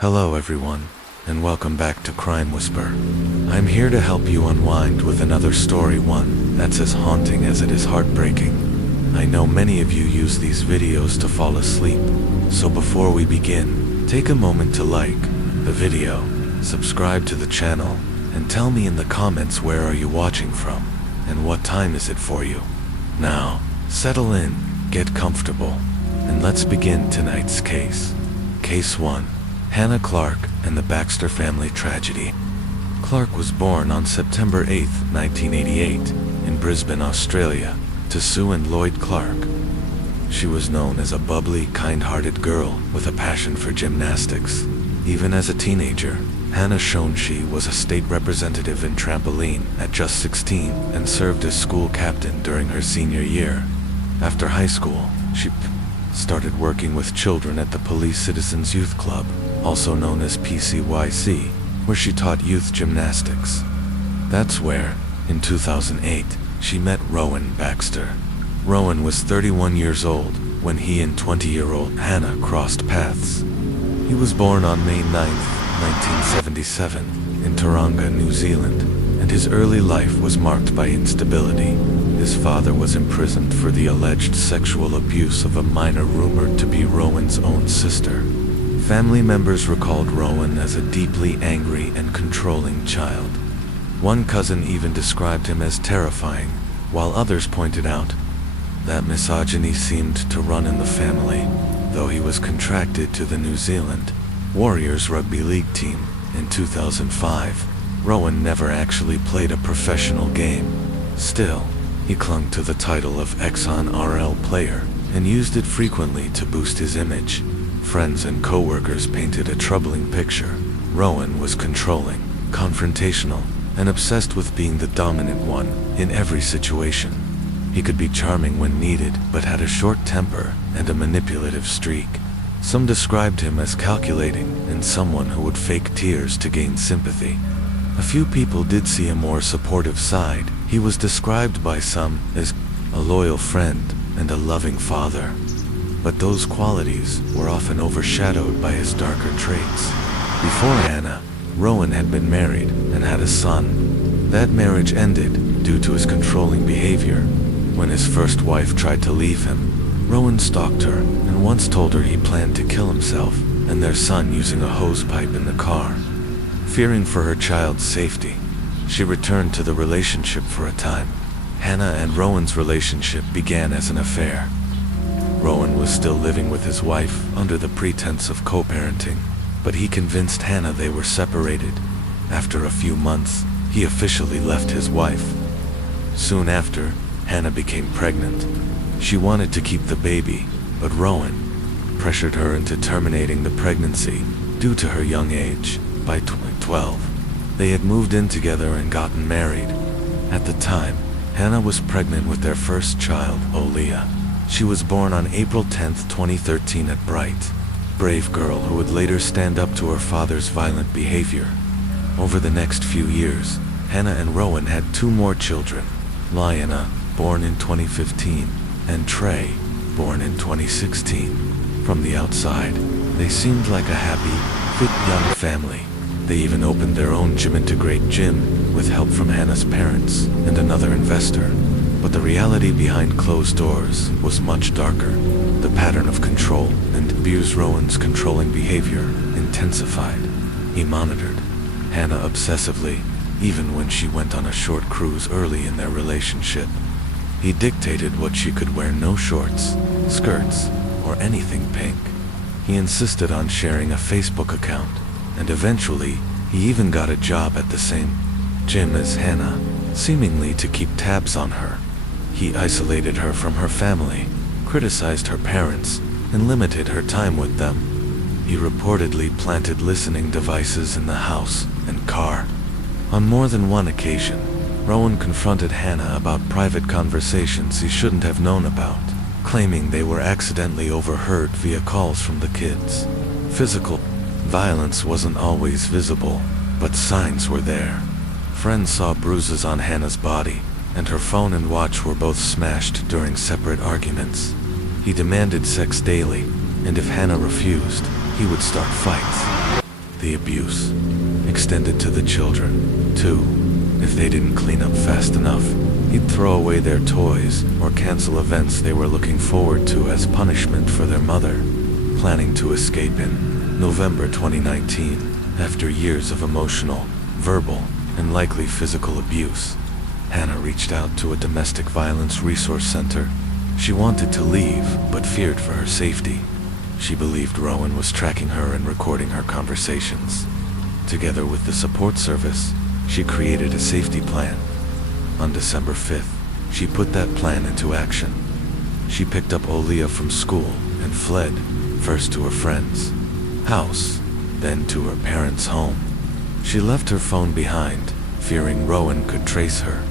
Hello everyone, and welcome back to Crime Whisper. I'm here to help you unwind with another story, one that's as haunting as it is heartbreaking. I know many of you use these videos to fall asleep, so before we begin, take a moment to like the video, subscribe to the channel, and tell me in the comments where are you watching from, and what time is it for you. Now, settle in, get comfortable, and let's begin tonight's case. Case 1. Hannah Clark and the Baxter family tragedy. Clark was born on September 8, 1988, in Brisbane, Australia, to Sue and Lloyd Clark. She was known as a bubbly, kind-hearted girl with a passion for gymnastics. Even as a teenager, Hannah shone she was a state representative in trampoline at just 16 and served as school captain during her senior year. After high school, she started working with children at the Police Citizens Youth Club, also known as PCYC, where she taught youth gymnastics. That's where, in 2008, she met Rowan Baxter. Rowan was 31 years old when he and 20-year-old Hannah crossed paths. He was born on May 9, 1977, in Tauranga, New Zealand, and his early life was marked by instability. His father was imprisoned for the alleged sexual abuse of a minor rumored to be Rowan's own sister. Family members recalled Rowan as a deeply angry and controlling child. One cousin even described him as terrifying, while others pointed out that misogyny seemed to run in the family, though he was contracted to the New Zealand Warriors rugby league team in 2005. Rowan never actually played a professional game. Still, he clung to the title of ex-NRL player and used it frequently to boost his image. Friends and co-workers painted a troubling picture. Rowan was controlling, confrontational, and obsessed with being the dominant one in every situation. He could be charming when needed, but had a short temper and a manipulative streak. Some described him as calculating and someone who would fake tears to gain sympathy. A few people did see a more supportive side. He was described by some as a loyal friend and a loving father. But those qualities were often overshadowed by his darker traits. Before Hannah, Rowan had been married and had a son. That marriage ended due to his controlling behavior. When his first wife tried to leave him, Rowan stalked her and once told her he planned to kill himself and their son using a hose pipe in the car. Fearing for her child's safety, she returned to the relationship for a time. Hannah and Rowan's relationship began as an affair. Rowan was still living with his wife under the pretense of co-parenting, but he convinced Hannah they were separated. After a few months, he officially left his wife. Soon after, Hannah became pregnant. She wanted to keep the baby, but Rowan pressured her into terminating the pregnancy due to her young age. By 2012, they had moved in together and gotten married. At the time, Hannah was pregnant with their first child, Olea. She was born on April 10, 2013 at Bright. Brave girl who would later stand up to her father's violent behavior. Over the next few years, Hannah and Rowan had two more children, Lyanna, born in 2015, and Trey, born in 2016. From the outside, they seemed like a happy, fit young family. They even opened their own gym-integrate gym with help from Hannah's parents and another investor. But the reality behind closed doors was much darker. The pattern of control and abuse Rowan's controlling behavior intensified. He monitored Hannah obsessively, even when she went on a short cruise early in their relationship. He dictated what she could wear: no shorts, skirts, or anything pink. He insisted on sharing a Facebook account, and eventually, he even got a job at the same gym as Hannah, seemingly to keep tabs on her. He isolated her from her family, criticized her parents, and limited her time with them. He reportedly planted listening devices in the house and car. On more than one occasion, Rowan confronted Hannah about private conversations he shouldn't have known about, claiming they were accidentally overheard via calls from the kids. Physical violence wasn't always visible, but signs were there. Friends saw bruises on Hannah's body, and her phone and watch were both smashed during separate arguments. He demanded sex daily, and if Hannah refused, he would start fights. The abuse extended to the children, too. If they didn't clean up fast enough, he'd throw away their toys or cancel events they were looking forward to as punishment for their mother. Planning to escape in November 2019, after years of emotional, verbal, and likely physical abuse, Hannah reached out to a domestic violence resource center. She wanted to leave, but feared for her safety. She believed Rowan was tracking her and recording her conversations. Together with the support service, she created a safety plan. On December 5th, she put that plan into action. She picked up Olia from school and fled, first to her friend's house, then to her parents' home. She left her phone behind, fearing Rowan could trace her.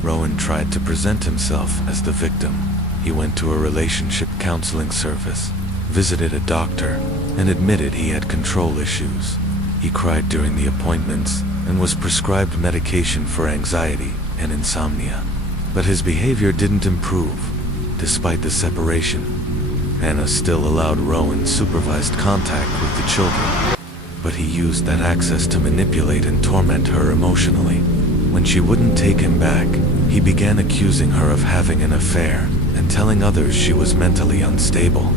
Rowan tried to present himself as the victim. He went to a relationship counseling service, visited a doctor, and admitted he had control issues. He cried during the appointments and was prescribed medication for anxiety and insomnia. But his behavior didn't improve, despite the separation. Hannah still allowed Rowan supervised contact with the children, but he used that access to manipulate and torment her emotionally. When she wouldn't take him back, he began accusing her of having an affair and telling others she was mentally unstable.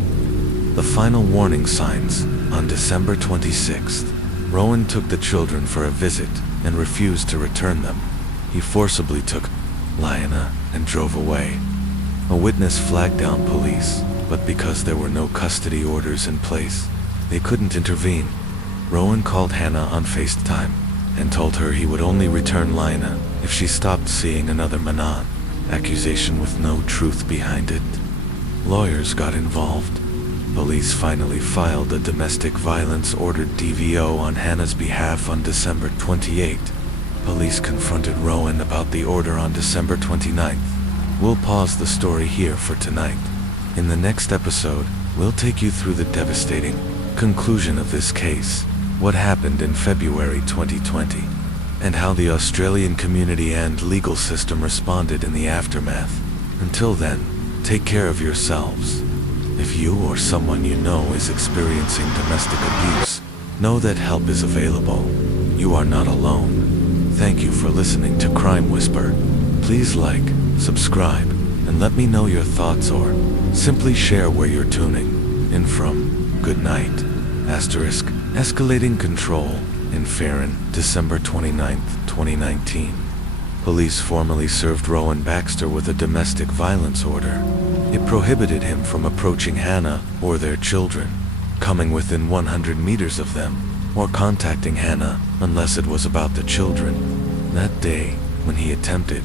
The final warning signs. On December 26th, Rowan took the children for a visit and refused to return them. He forcibly took Lyanna and drove away. A witness flagged down police, but because there were no custody orders in place, they couldn't intervene. Rowan called Hannah on FaceTime and told her he would only return Lyanna if she stopped seeing another Manon. Accusation with no truth behind it. Lawyers got involved. Police finally filed a domestic violence ordered DVO on Hannah's behalf on December 28. Police confronted Rowan about the order on December 29th. We'll pause the story here for tonight. In the next episode, we'll take you through the devastating conclusion of this case, what happened in February 2020, and how the Australian community and legal system responded in the aftermath. Until then, take care of yourselves. If you or someone you know is experiencing domestic abuse, know that help is available. You are not alone. Thank you for listening to Crime Whisper. Please like, subscribe, and let me know your thoughts, or simply share where you're tuning in from. Good night. Asterisk, escalating control in Farron, December 29, 2019. Police formally served Rowan Baxter with a domestic violence order. It prohibited him from approaching Hannah or their children, coming within 100 meters of them, or contacting Hannah unless it was about the children. That day, when he attempted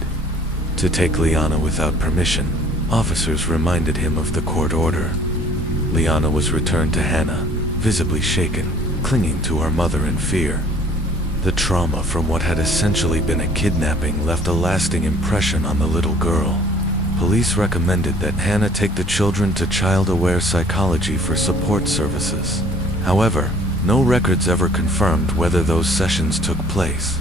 to take Lyanna without permission, officers reminded him of the court order. Lyanna was returned to Hannah, visibly shaken, clinging to her mother in fear. The trauma from what had essentially been a kidnapping left a lasting impression on the little girl. Police recommended that Hannah take the children to child-aware psychology for support services. However, no records ever confirmed whether those sessions took place.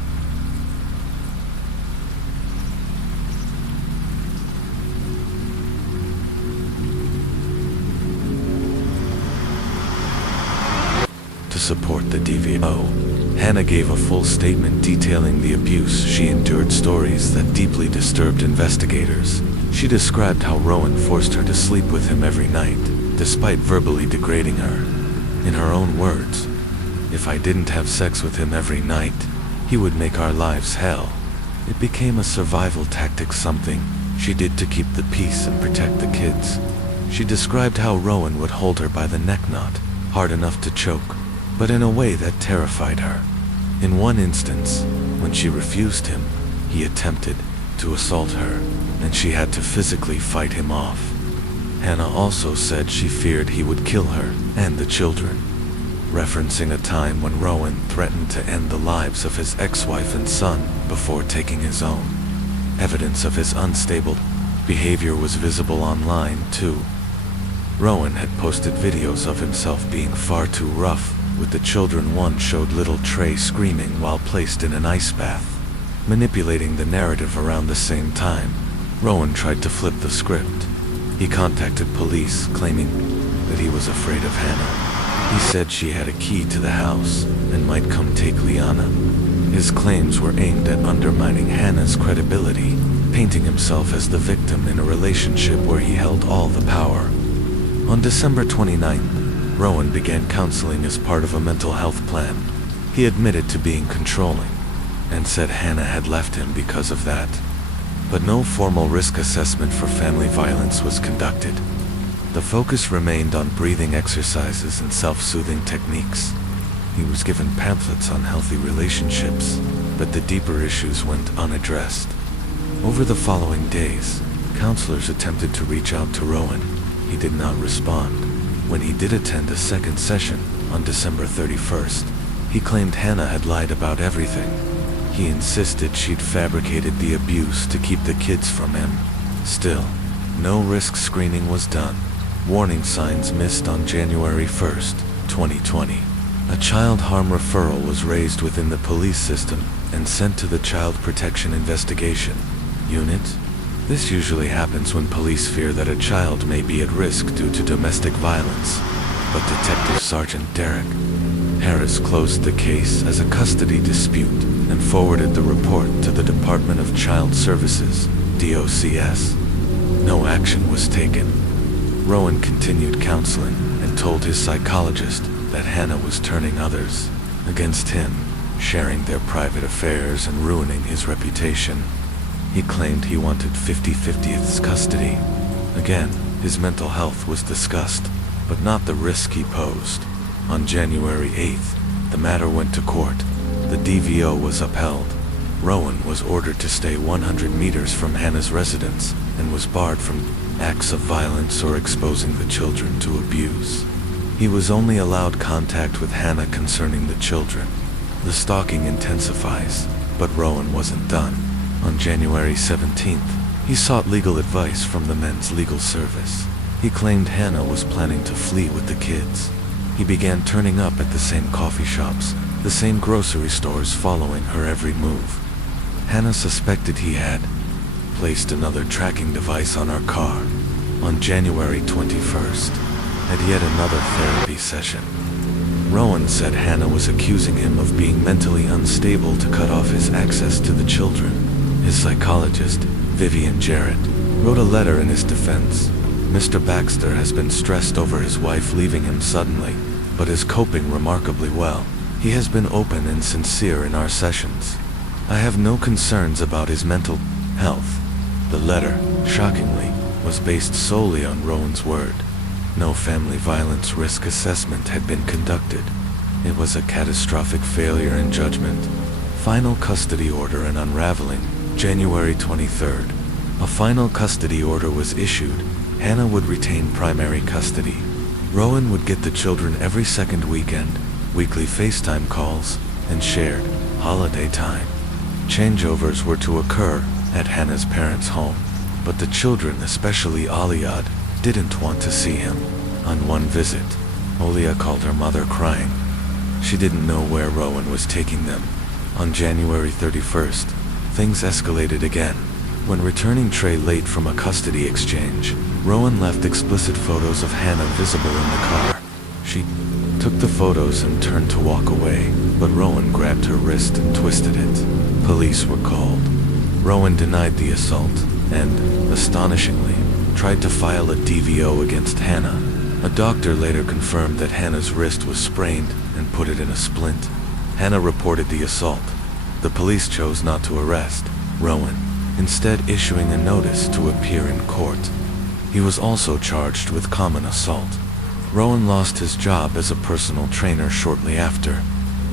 To support the DVO, Hannah gave a full statement detailing the abuse she endured, stories that deeply disturbed investigators. She described how Rowan forced her to sleep with him every night, despite verbally degrading her. In her own words, "If I didn't have sex with him every night, he would make our lives hell." It became a survival tactic, something she did to keep the peace and protect the kids. She described how Rowan would hold her by the neck knot, hard enough to choke, but in a way that terrified her. In one instance, when she refused him, he attempted to assault her, and she had to physically fight him off. Hannah also said she feared he would kill her and the children, referencing a time when Rowan threatened to end the lives of his ex-wife and son before taking his own. Evidence of his unstable behavior was visible online, too. Rowan had posted videos of himself being far too rough with the children. One showed little Trey screaming while placed in an ice bath. Manipulating the narrative around the same time, Rowan tried to flip the script. He contacted police, claiming that he was afraid of Hannah. He said she had a key to the house and might come take Liana. His claims were aimed at undermining Hannah's credibility, painting himself as the victim in a relationship where he held all the power. On December 29th, Rowan began counseling as part of a mental health plan. He admitted to being controlling, and said Hannah had left him because of that. But no formal risk assessment for family violence was conducted. The focus remained on breathing exercises and self-soothing techniques. He was given pamphlets on healthy relationships, but the deeper issues went unaddressed. Over the following days, counselors attempted to reach out to Rowan. He did not respond. When he did attend a second session, on December 31st, he claimed Hannah had lied about everything. He insisted she'd fabricated the abuse to keep the kids from him. Still, no risk screening was done. Warning signs missed on January 1st, 2020. A child harm referral was raised within the police system and sent to the Child Protection Investigation Unit. This usually happens when police fear that a child may be at risk due to domestic violence. But Detective Sergeant Derek Harris closed the case as a custody dispute and forwarded the report to the Department of Child Services, DOCS. No action was taken. Rowan continued counseling and told his psychologist that Hannah was turning others against him, sharing their private affairs and ruining his reputation. He claimed he wanted 50/50 custody. Again, his mental health was discussed, but not the risk he posed. On January 8th, the matter went to court. The DVO was upheld. Rowan was ordered to stay 100 meters from Hannah's residence and was barred from acts of violence or exposing the children to abuse. He was only allowed contact with Hannah concerning the children. The stalking intensifies, but Rowan wasn't done. On January 17th, he sought legal advice from the men's legal service. He claimed Hannah was planning to flee with the kids. He began turning up at the same coffee shops, the same grocery stores, following her every move. Hannah suspected he had placed another tracking device on her car. On January 21st, at yet another therapy session, Rowan said Hannah was accusing him of being mentally unstable to cut off his access to the children. His psychologist, Vivian Jarrett, wrote a letter in his defense. Mr. Baxter has been stressed over his wife leaving him suddenly, but is coping remarkably well. He has been open and sincere in our sessions. I have no concerns about his mental health. The letter, shockingly, was based solely on Rowan's word. No family violence risk assessment had been conducted. It was a catastrophic failure in judgment. Final custody order and unraveling, January 23rd. A final custody order was issued. Hannah would retain primary custody. Rowan would get the children every second weekend, weekly FaceTime calls, and shared holiday time. Changeovers were to occur at Hannah's parents' home, but the children, especially Aliad, didn't want to see him. On one visit, Olia called her mother crying. She didn't know where Rowan was taking them. On January 31st, things escalated again. When returning Trey late from a custody exchange, Rowan left explicit photos of Hannah visible in the car. She took the photos and turned to walk away, but Rowan grabbed her wrist and twisted it. Police were called. Rowan denied the assault and, astonishingly, tried to file a DVO against Hannah. A doctor later confirmed that Hannah's wrist was sprained and put it in a splint. Hannah reported the assault. The police chose not to arrest Rowan, instead issuing a notice to appear in court. He was also charged with common assault. Rowan lost his job as a personal trainer shortly after.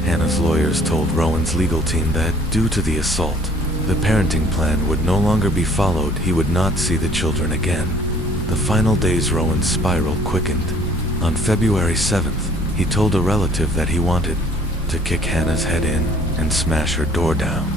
Hannah's lawyers told Rowan's legal team that, due to the assault, the parenting plan would no longer be followed. He would not see the children again. The final days Rowan's spiral quickened. On February 7th, he told a relative that he wanted to kick Hannah's head in and smash her door down.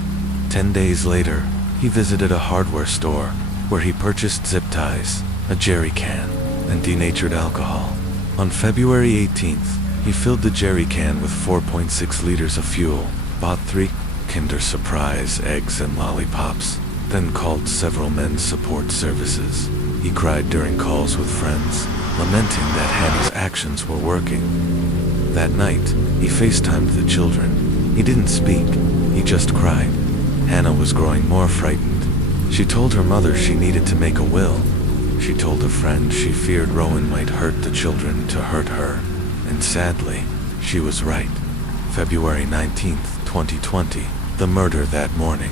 10 days later, he visited a hardware store where he purchased zip ties, a jerry can, and denatured alcohol. On February 18th, he filled the jerry can with 4.6 liters of fuel, bought 3 Kinder Surprise eggs and lollipops, then called several men's support services. He cried during calls with friends, lamenting that Hannah's actions were working. That night, he FaceTimed the children. He didn't speak, he just cried. Hannah was growing more frightened. She told her mother she needed to make a will. She told a friend she feared Rowan might hurt the children to hurt her. And sadly, she was right. February 19th, 2020, the murder that morning.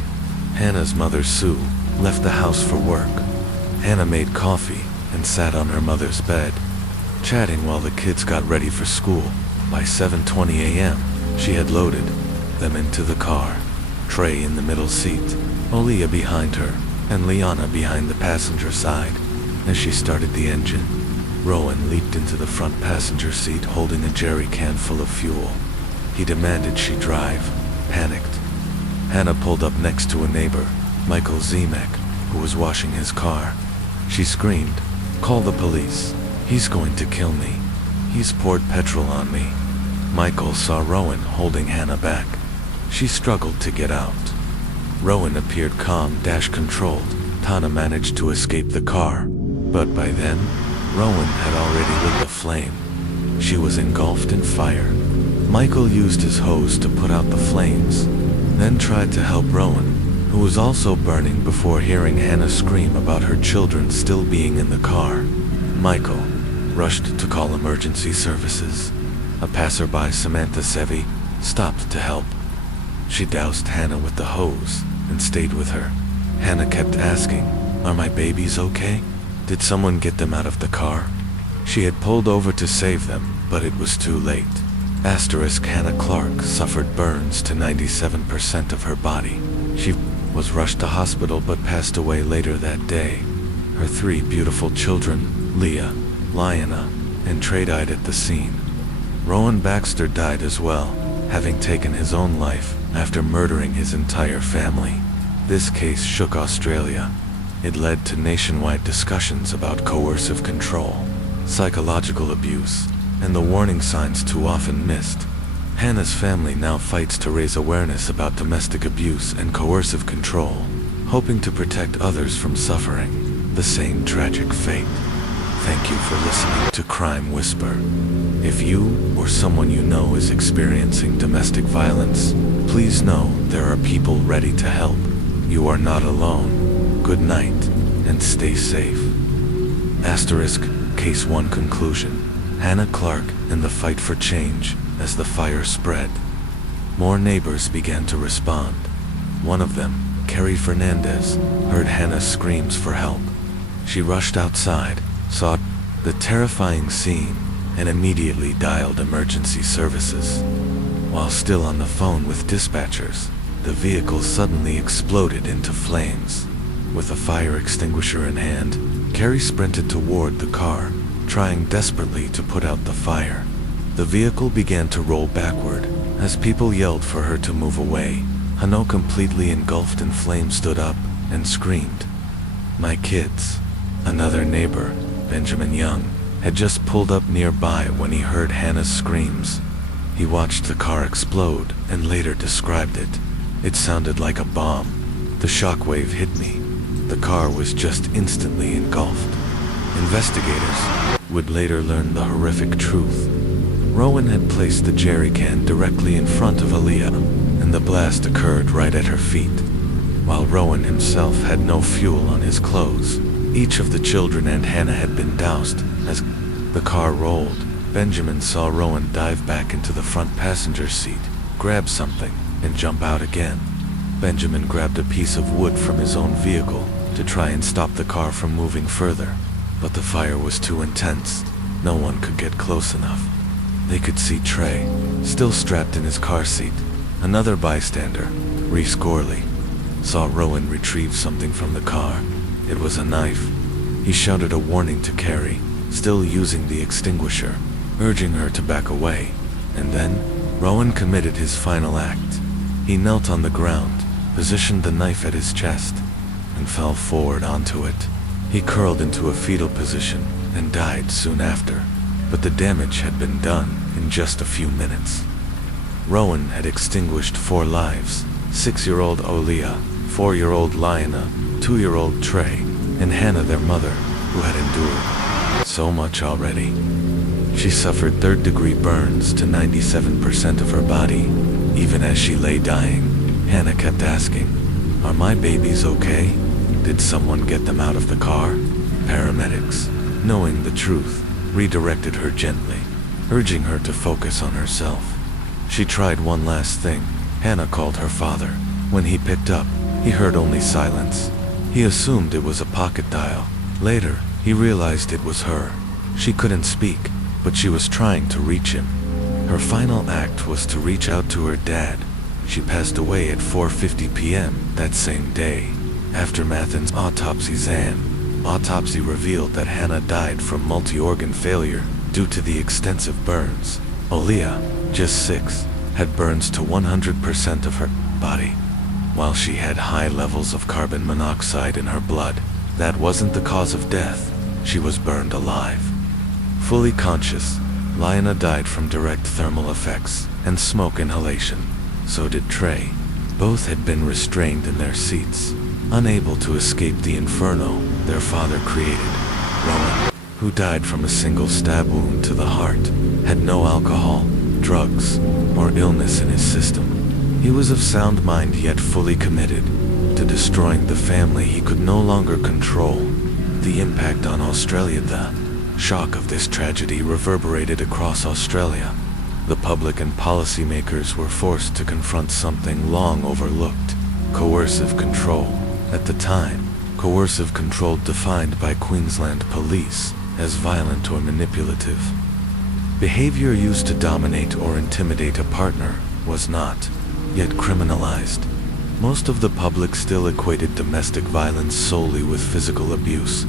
Hannah's mother, Sue, left the house for work. Hannah made coffee and sat on her mother's bed, chatting while the kids got ready for school. By 7:20 a.m., she had loaded them into the car. Trey in the middle seat, Olia behind her, and Liana behind the passenger side. As she started the engine, Rowan leaped into the front passenger seat holding a jerry can full of fuel. He demanded she drive, panicked. Hannah pulled up next to a neighbor, Michael Zemek, who was washing his car. She screamed, "Call the police. He's going to kill me. He's poured petrol on me." Michael saw Rowan holding Hannah back. She struggled to get out. Rowan appeared calm, controlled. Tana managed to escape the car. But by then, Rowan had already lit the flame. She was engulfed in fire. Michael used his hose to put out the flames, then tried to help Rowan, who was also burning, before hearing Hannah scream about her children still being in the car. Michael rushed to call emergency services. A passerby, Samantha Sevi, stopped to help. She doused Hannah with the hose and stayed with her. Hannah kept asking, "Are my babies okay? Did someone get them out of the car?" She had pulled over to save them, but it was too late. Hannah Clark suffered burns to 97% of her body. She was rushed to hospital but passed away later that day. Her 3 beautiful children, Leah, Liana, and Trey, died at the scene. Rowan Baxter died as well, having taken his own life after murdering his entire family. This case shook Australia. It led to nationwide discussions about coercive control, psychological abuse, and the warning signs too often missed. Hannah's family now fights to raise awareness about domestic abuse and coercive control, hoping to protect others from suffering the same tragic fate. Thank you for listening to Crime Whisper. If you or someone you know is experiencing domestic violence, please know there are people ready to help. You are not alone. Good night, and stay safe. Case 1 conclusion. Hannah Clark in the fight for change. As the fire spread, more neighbors began to respond. One of them, Carrie Fernandez, heard Hannah's screams for help. She rushed outside, saw the terrifying scene, and immediately dialed emergency services. While still on the phone with dispatchers, the vehicle suddenly exploded into flames. With a fire extinguisher in hand, Carrie sprinted toward the car, trying desperately to put out the fire. The vehicle began to roll backward as people yelled for her to move away. Hano, completely engulfed in flames, stood up and screamed, "My kids!" Another neighbor, Benjamin Young, had just pulled up nearby when he heard Hannah's screams. He watched the car explode and later described it. "It sounded like a bomb. The shockwave hit me. The car was just instantly engulfed." Investigators would later learn the horrific truth. Rowan had placed the jerry can directly in front of Aaliyah, and the blast occurred right at her feet. While Rowan himself had no fuel on his clothes, each of the children and Hannah had been doused. As the car rolled, Benjamin saw Rowan dive back into the front passenger seat, grab something, and jump out again. Benjamin grabbed a piece of wood from his own vehicle to try and stop the car from moving further, but the fire was too intense. No one could get close enough. They could see Trey, still strapped in his car seat. Another bystander, Reese Gorley, saw Rowan retrieve something from the car. It was a knife. He shouted a warning to Carrie, still using the extinguisher, urging her to back away. And then, Rowan committed his final act. He knelt on the ground, positioned the knife at his chest, and fell forward onto it. He curled into a fetal position and died soon after, but the damage had been done in just a few minutes. Rowan had extinguished 4 lives: 6-year-old Olia, 4-year-old Liana, 2-year-old Trey, and Hannah, their mother, who had endured so much already. She suffered third-degree burns to 97% of her body. Even as she lay dying, Hannah kept asking, "Are my babies okay? Did someone get them out of the car?" Paramedics, knowing the truth, redirected her gently, urging her to focus on herself. She tried one last thing. Hannah called her father. When he picked up, he heard only silence. He assumed it was a pocket dial. Later, he realized it was her. She couldn't speak, but she was trying to reach him. Her final act was to reach out to her dad. She passed away at 4:50 p.m. that same day. Aftermath and autopsy exam. Autopsy revealed that Hannah died from multi-organ failure due to the extensive burns. Aaliyah, just 6, had burns to 100% of her body. While she had high levels of carbon monoxide in her blood, that wasn't the cause of death. She was burned alive. Fully conscious, Lyanna died from direct thermal effects and smoke inhalation. So did Trey. Both had been restrained in their seats, unable to escape the inferno their father created. Rowan, who died from a single stab wound to the heart, had no alcohol, drugs, or illness in his system. He was of sound mind yet fully committed to destroying the family he could no longer control. The impact on Australia, the shock of this tragedy reverberated across Australia. The public and policymakers were forced to confront something long overlooked: coercive control. At the time, coercive control defined by Queensland police as violent or manipulative. Behavior used to dominate or intimidate a partner was not yet criminalized. Most of the public still equated domestic violence solely with physical abuse,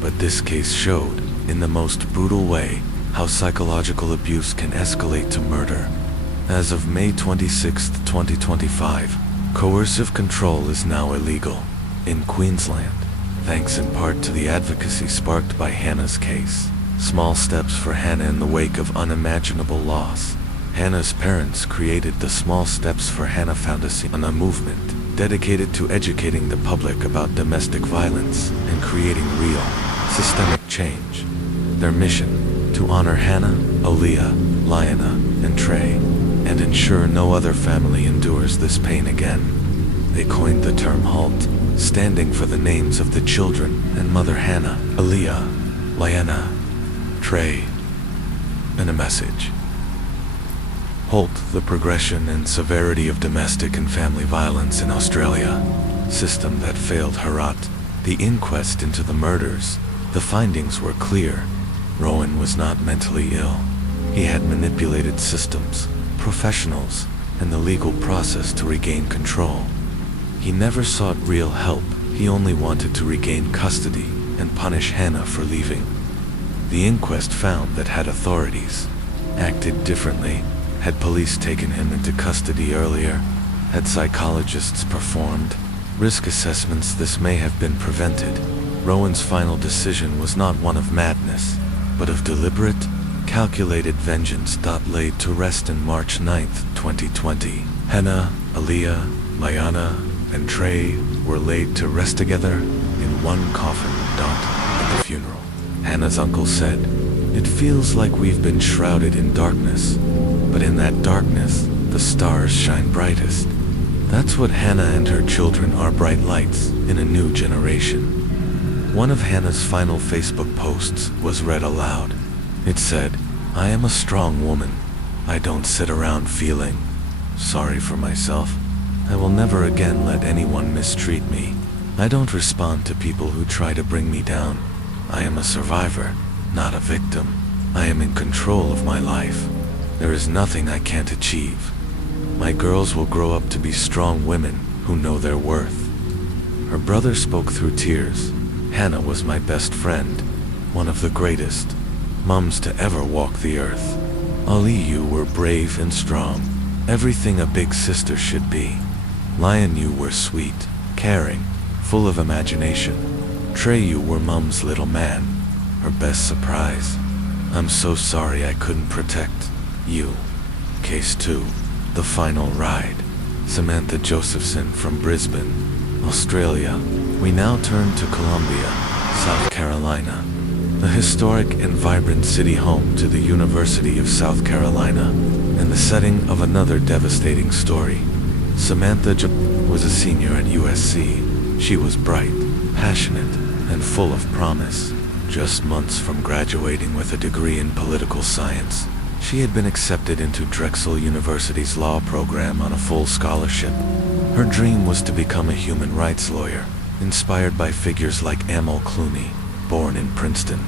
but this case showed, in the most brutal way, how psychological abuse can escalate to murder. As of May 26, 2025, coercive control is now illegal in Queensland, thanks in part to the advocacy sparked by Hannah's case. Small steps for Hannah in the wake of unimaginable loss. Hannah's parents created the Small Steps for Hannah Foundation, a movement dedicated to educating the public about domestic violence and creating real, systemic change. Their mission: to honor Hannah, Aaliyah, Lyanna, and Trey, and ensure no other family endures this pain again. They coined the term HALT, standing for the names of the children and mother Hannah, Aaliyah, Lyanna, Trey, and a message. HALT the progression and severity of domestic and family violence in Australia. System that failed Herat. The inquest into the murders. The findings were clear. Rowan was not mentally ill. He had manipulated systems, professionals, and the legal process to regain control. He never sought real help. He only wanted to regain custody and punish Hannah for leaving. The inquest found that had authorities acted differently, had police taken him into custody earlier, had psychologists performed risk assessments, this may have been prevented. Rowan's final decision was not one of madness, but of deliberate, calculated vengeance. Laid to rest in March 9, 2020. Hannah, Aaliyah, Lyanna, and Trey were laid to rest together in one coffin. At the funeral, Hannah's uncle said, "It feels like we've been shrouded in darkness, but in that darkness, the stars shine brightest." That's what Hannah and her children are, bright lights in a new generation. One of Hannah's final Facebook posts was read aloud. It said, "I am a strong woman. I don't sit around feeling sorry for myself. I will never again let anyone mistreat me. I don't respond to people who try to bring me down. I am a survivor, not a victim. I am in control of my life. There is nothing I can't achieve. My girls will grow up to be strong women who know their worth." Her brother spoke through tears. "Hannah was my best friend, one of the greatest mums to ever walk the earth. Ali, you were brave and strong, everything a big sister should be. Lion, you were sweet, caring, full of imagination. Trey, you were Mum's little man, her best surprise. I'm so sorry I couldn't protect you." Case 2. The Final Ride. Samantha Josephson from Brisbane, Australia. We now turn to Columbia, South Carolina. a historic and vibrant city home to the University of South Carolina, and the setting of another devastating story. Samantha was a senior at USC. She was bright, passionate, and full of promise. Just months from graduating with a degree in political science, she had been accepted into Drexel University's law program on a full scholarship. Her dream was to become a human rights lawyer, inspired by figures like Amal Clooney, born in Princeton,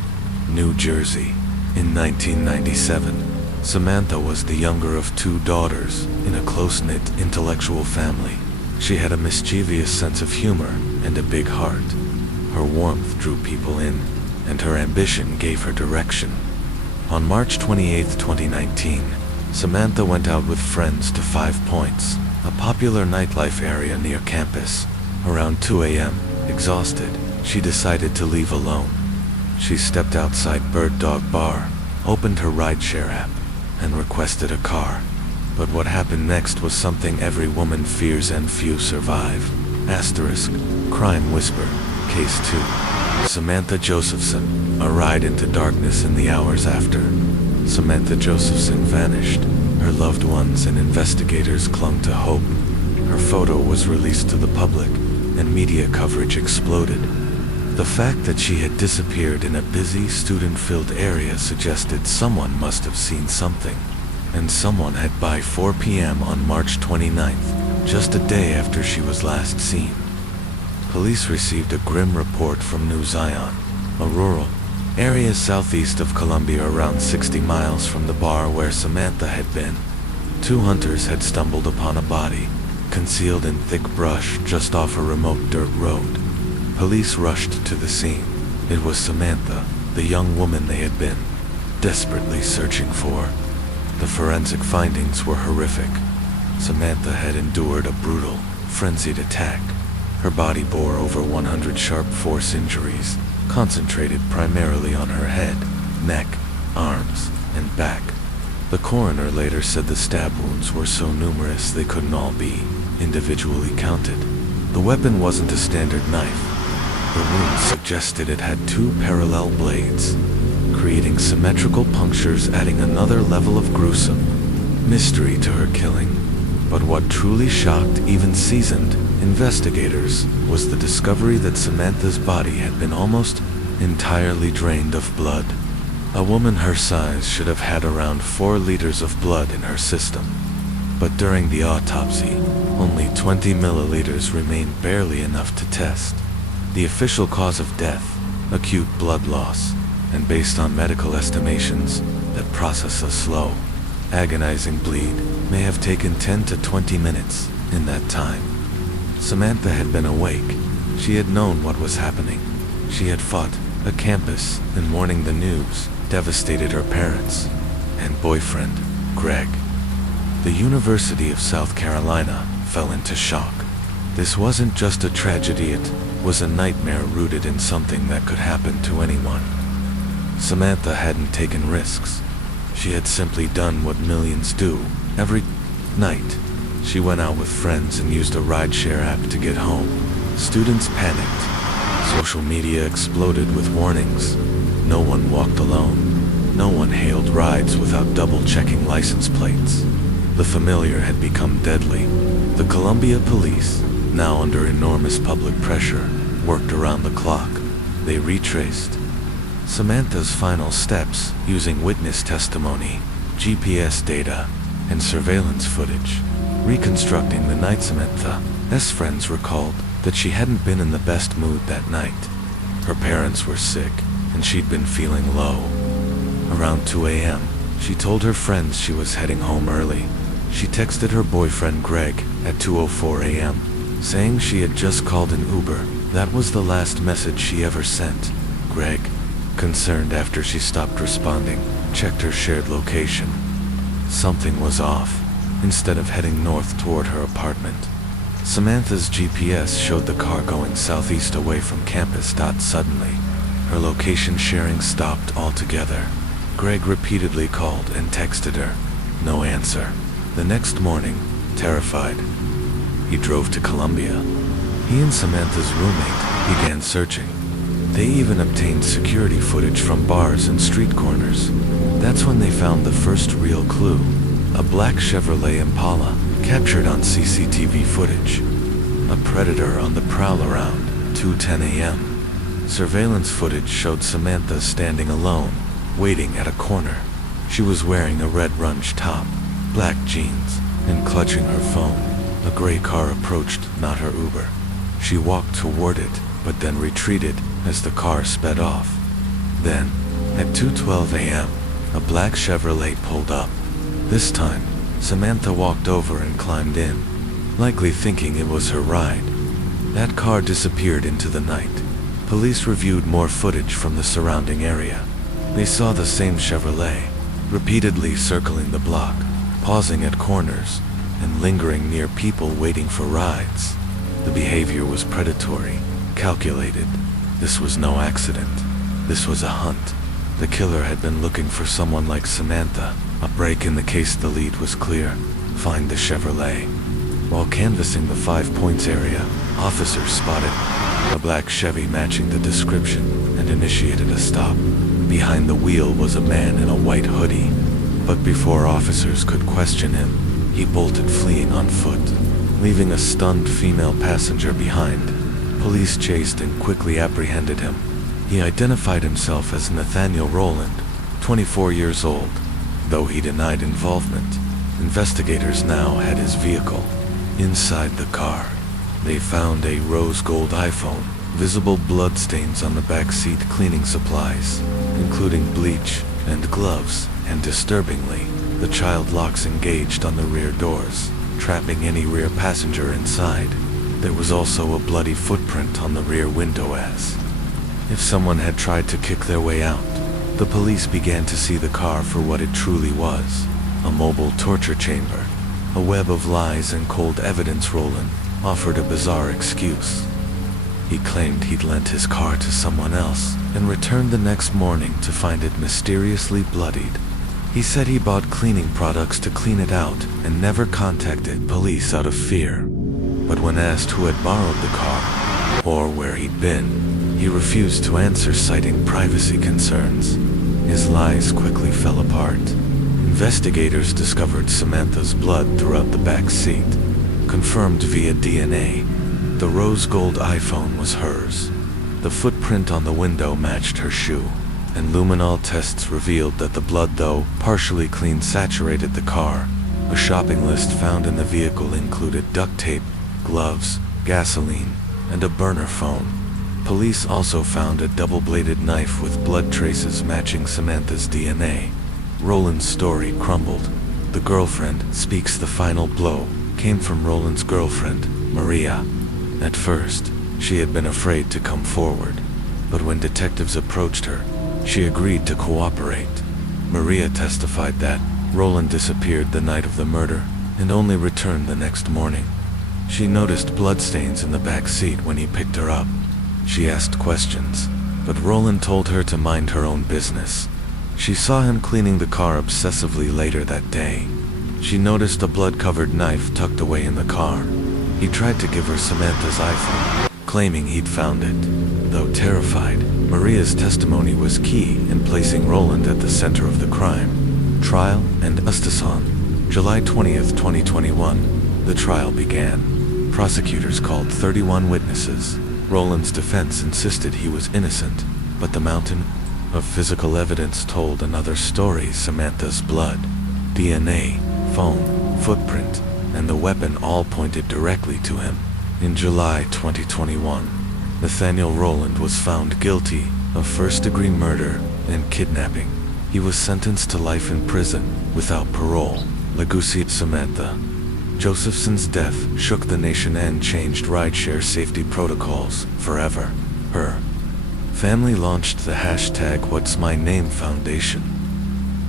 New Jersey. In 1997, Samantha was the younger of two daughters in a close-knit intellectual family. She had a mischievous sense of humor and a big heart. Her warmth drew people in, and her ambition gave her direction. On March 28, 2019, Samantha went out with friends to 5 Points, a popular nightlife area near campus. Around 2 a.m., exhausted, she decided to leave alone. She stepped outside Bird Dog Bar, opened her rideshare app, and requested a car. But what happened next was something every woman fears and few survive. Crime Whisper, Case 2. Samantha Josephson, a ride into darkness in the hours after. Samantha Josephson vanished. Her loved ones and investigators clung to hope. Her photo was released to the public, and media coverage exploded. The fact that she had disappeared in a busy, student-filled area suggested someone must have seen something. And someone had by 4 p.m. on March 29th, just a day after she was last seen. Police received a grim report from New Zion, a rural area southeast of Columbia around 60 miles from the bar where Samantha had been. 2 hunters had stumbled upon a body, concealed in thick brush just off a remote dirt road. Police rushed to the scene. It was Samantha, the young woman they had been desperately searching for. The forensic findings were horrific. Samantha had endured a brutal, frenzied attack. Her body bore over 100 sharp force injuries, concentrated primarily on her head, neck, arms, and back. The coroner later said the stab wounds were so numerous they couldn't all be individually counted. The weapon wasn't a standard knife. The wounds suggested it had 2 parallel blades, creating symmetrical punctures, adding another level of gruesome mystery to her killing. But what truly shocked even seasoned investigators was the discovery that Samantha's body had been almost entirely drained of blood. A woman her size should have had around 4 liters of blood in her system. But during the autopsy, only 20 milliliters remained, barely enough to test. The official cause of death, acute blood loss, and based on medical estimations that process a slow, agonizing bleed, may have taken 10 to 20 minutes in that time. Samantha had been awake. She had known what was happening. She had fought a campus, and mourning the news devastated her parents and boyfriend, Greg. The University of South Carolina fell into shock. This wasn't just a tragedy, it was a nightmare rooted in something that could happen to anyone. Samantha hadn't taken risks. She had simply done what millions do every night. She went out with friends and used a rideshare app to get home. Students panicked. Social media exploded with warnings. No one walked alone. No one hailed rides without double-checking license plates. The familiar had become deadly. The Columbia police, now under enormous public pressure, worked around the clock. They retraced Samantha's final steps using witness testimony, GPS data, and surveillance footage, reconstructing the night. Samantha's friends recalled that she hadn't been in the best mood that night. Her parents were sick, and she'd been feeling low. Around 2 a.m., she told her friends she was heading home early. She texted her boyfriend Greg at 2:04 a.m., saying she had just called an Uber. That was the last message she ever sent. Greg, concerned after she stopped responding, checked her shared location. Something was off. Instead of heading north toward her apartment, Samantha's GPS showed the car going southeast away from campus. Suddenly, her location sharing stopped altogether. Greg repeatedly called and texted her. No answer. The next morning, terrified, he drove to Columbia. He and Samantha's roommate began searching. They even obtained security footage from bars and street corners. That's when they found the first real clue, a black Chevrolet Impala captured on CCTV footage. A predator on the prowl around 2:10 a.m. Surveillance footage showed Samantha standing alone, waiting at a corner. She was wearing a red runch top, black jeans, and clutching her phone. A gray car approached, not her Uber. She walked toward it, but then retreated as the car sped off. Then, at 2:12 a.m., a black Chevrolet pulled up. This time, Samantha walked over and climbed in, likely thinking it was her ride. That car disappeared into the night. Police reviewed more footage from the surrounding area. They saw the same Chevrolet, repeatedly circling the block, pausing at corners, and lingering near people waiting for rides. The behavior was predatory, calculated. This was no accident. This was a hunt. The killer had been looking for someone like Samantha. A break in the case. The lead was clear. Find the Chevrolet. While canvassing the 5 Points area, officers spotted a black Chevy matching the description and initiated a stop. Behind the wheel was a man in a white hoodie, but before officers could question him, he bolted, fleeing on foot, leaving a stunned female passenger behind. Police chased and quickly apprehended him. He identified himself as Nathaniel Rowland, 24 years old. Though he denied involvement, investigators now had his vehicle. Inside the car, they found a rose gold iPhone, visible bloodstains on the back seat, cleaning supplies, including bleach and gloves, and disturbingly, the child locks engaged on the rear doors, trapping any rear passenger inside. There was also a bloody footprint on the rear window, as if someone had tried to kick their way out. The police began to see the car for what it truly was, a mobile torture chamber, a web of lies and cold evidence. Rowland offered a bizarre excuse. He claimed he'd lent his car to someone else and returned the next morning to find it mysteriously bloodied. He said he bought cleaning products to clean it out and never contacted police out of fear. But when asked who had borrowed the car or where he'd been, he refused to answer, citing privacy concerns. His lies quickly fell apart. Investigators discovered Samantha's blood throughout the back seat, confirmed via DNA. The rose gold iPhone was hers. The footprint on the window matched her shoe, and luminol tests revealed that the blood, though partially clean, saturated the car. A shopping list found in the vehicle included duct tape, gloves, gasoline, and a burner phone. Police also found a double-bladed knife with blood traces matching Samantha's DNA. Rowland's story crumbled. The girlfriend speaks. The final blow came from Rowland's girlfriend, Maria. At first, she had been afraid to come forward, but when detectives approached her, she agreed to cooperate. Maria testified that Rowland disappeared the night of the murder and only returned the next morning. She noticed bloodstains in the back seat when he picked her up. She asked questions, but Rowland told her to mind her own business. She saw him cleaning the car obsessively later that day. She noticed a blood-covered knife tucked away in the car. He tried to give her Samantha's iPhone, claiming he'd found it. Though terrified, Maria's testimony was key in placing Rowland at the center of the crime. Trial and justice. On July 20th, 2021, the trial began. Prosecutors called 31 witnesses. Rowland's defense insisted he was innocent, but the mountain of physical evidence told another story. Samantha's blood, DNA, phone, footprint, and the weapon all pointed directly to him. In July 2021, Nathaniel Rowland was found guilty of first-degree murder and kidnapping. He was sentenced to life in prison without parole. Legacy. Samantha Josephson's death shook the nation and changed rideshare safety protocols forever. Her family launched the hashtag What's My Name Foundation,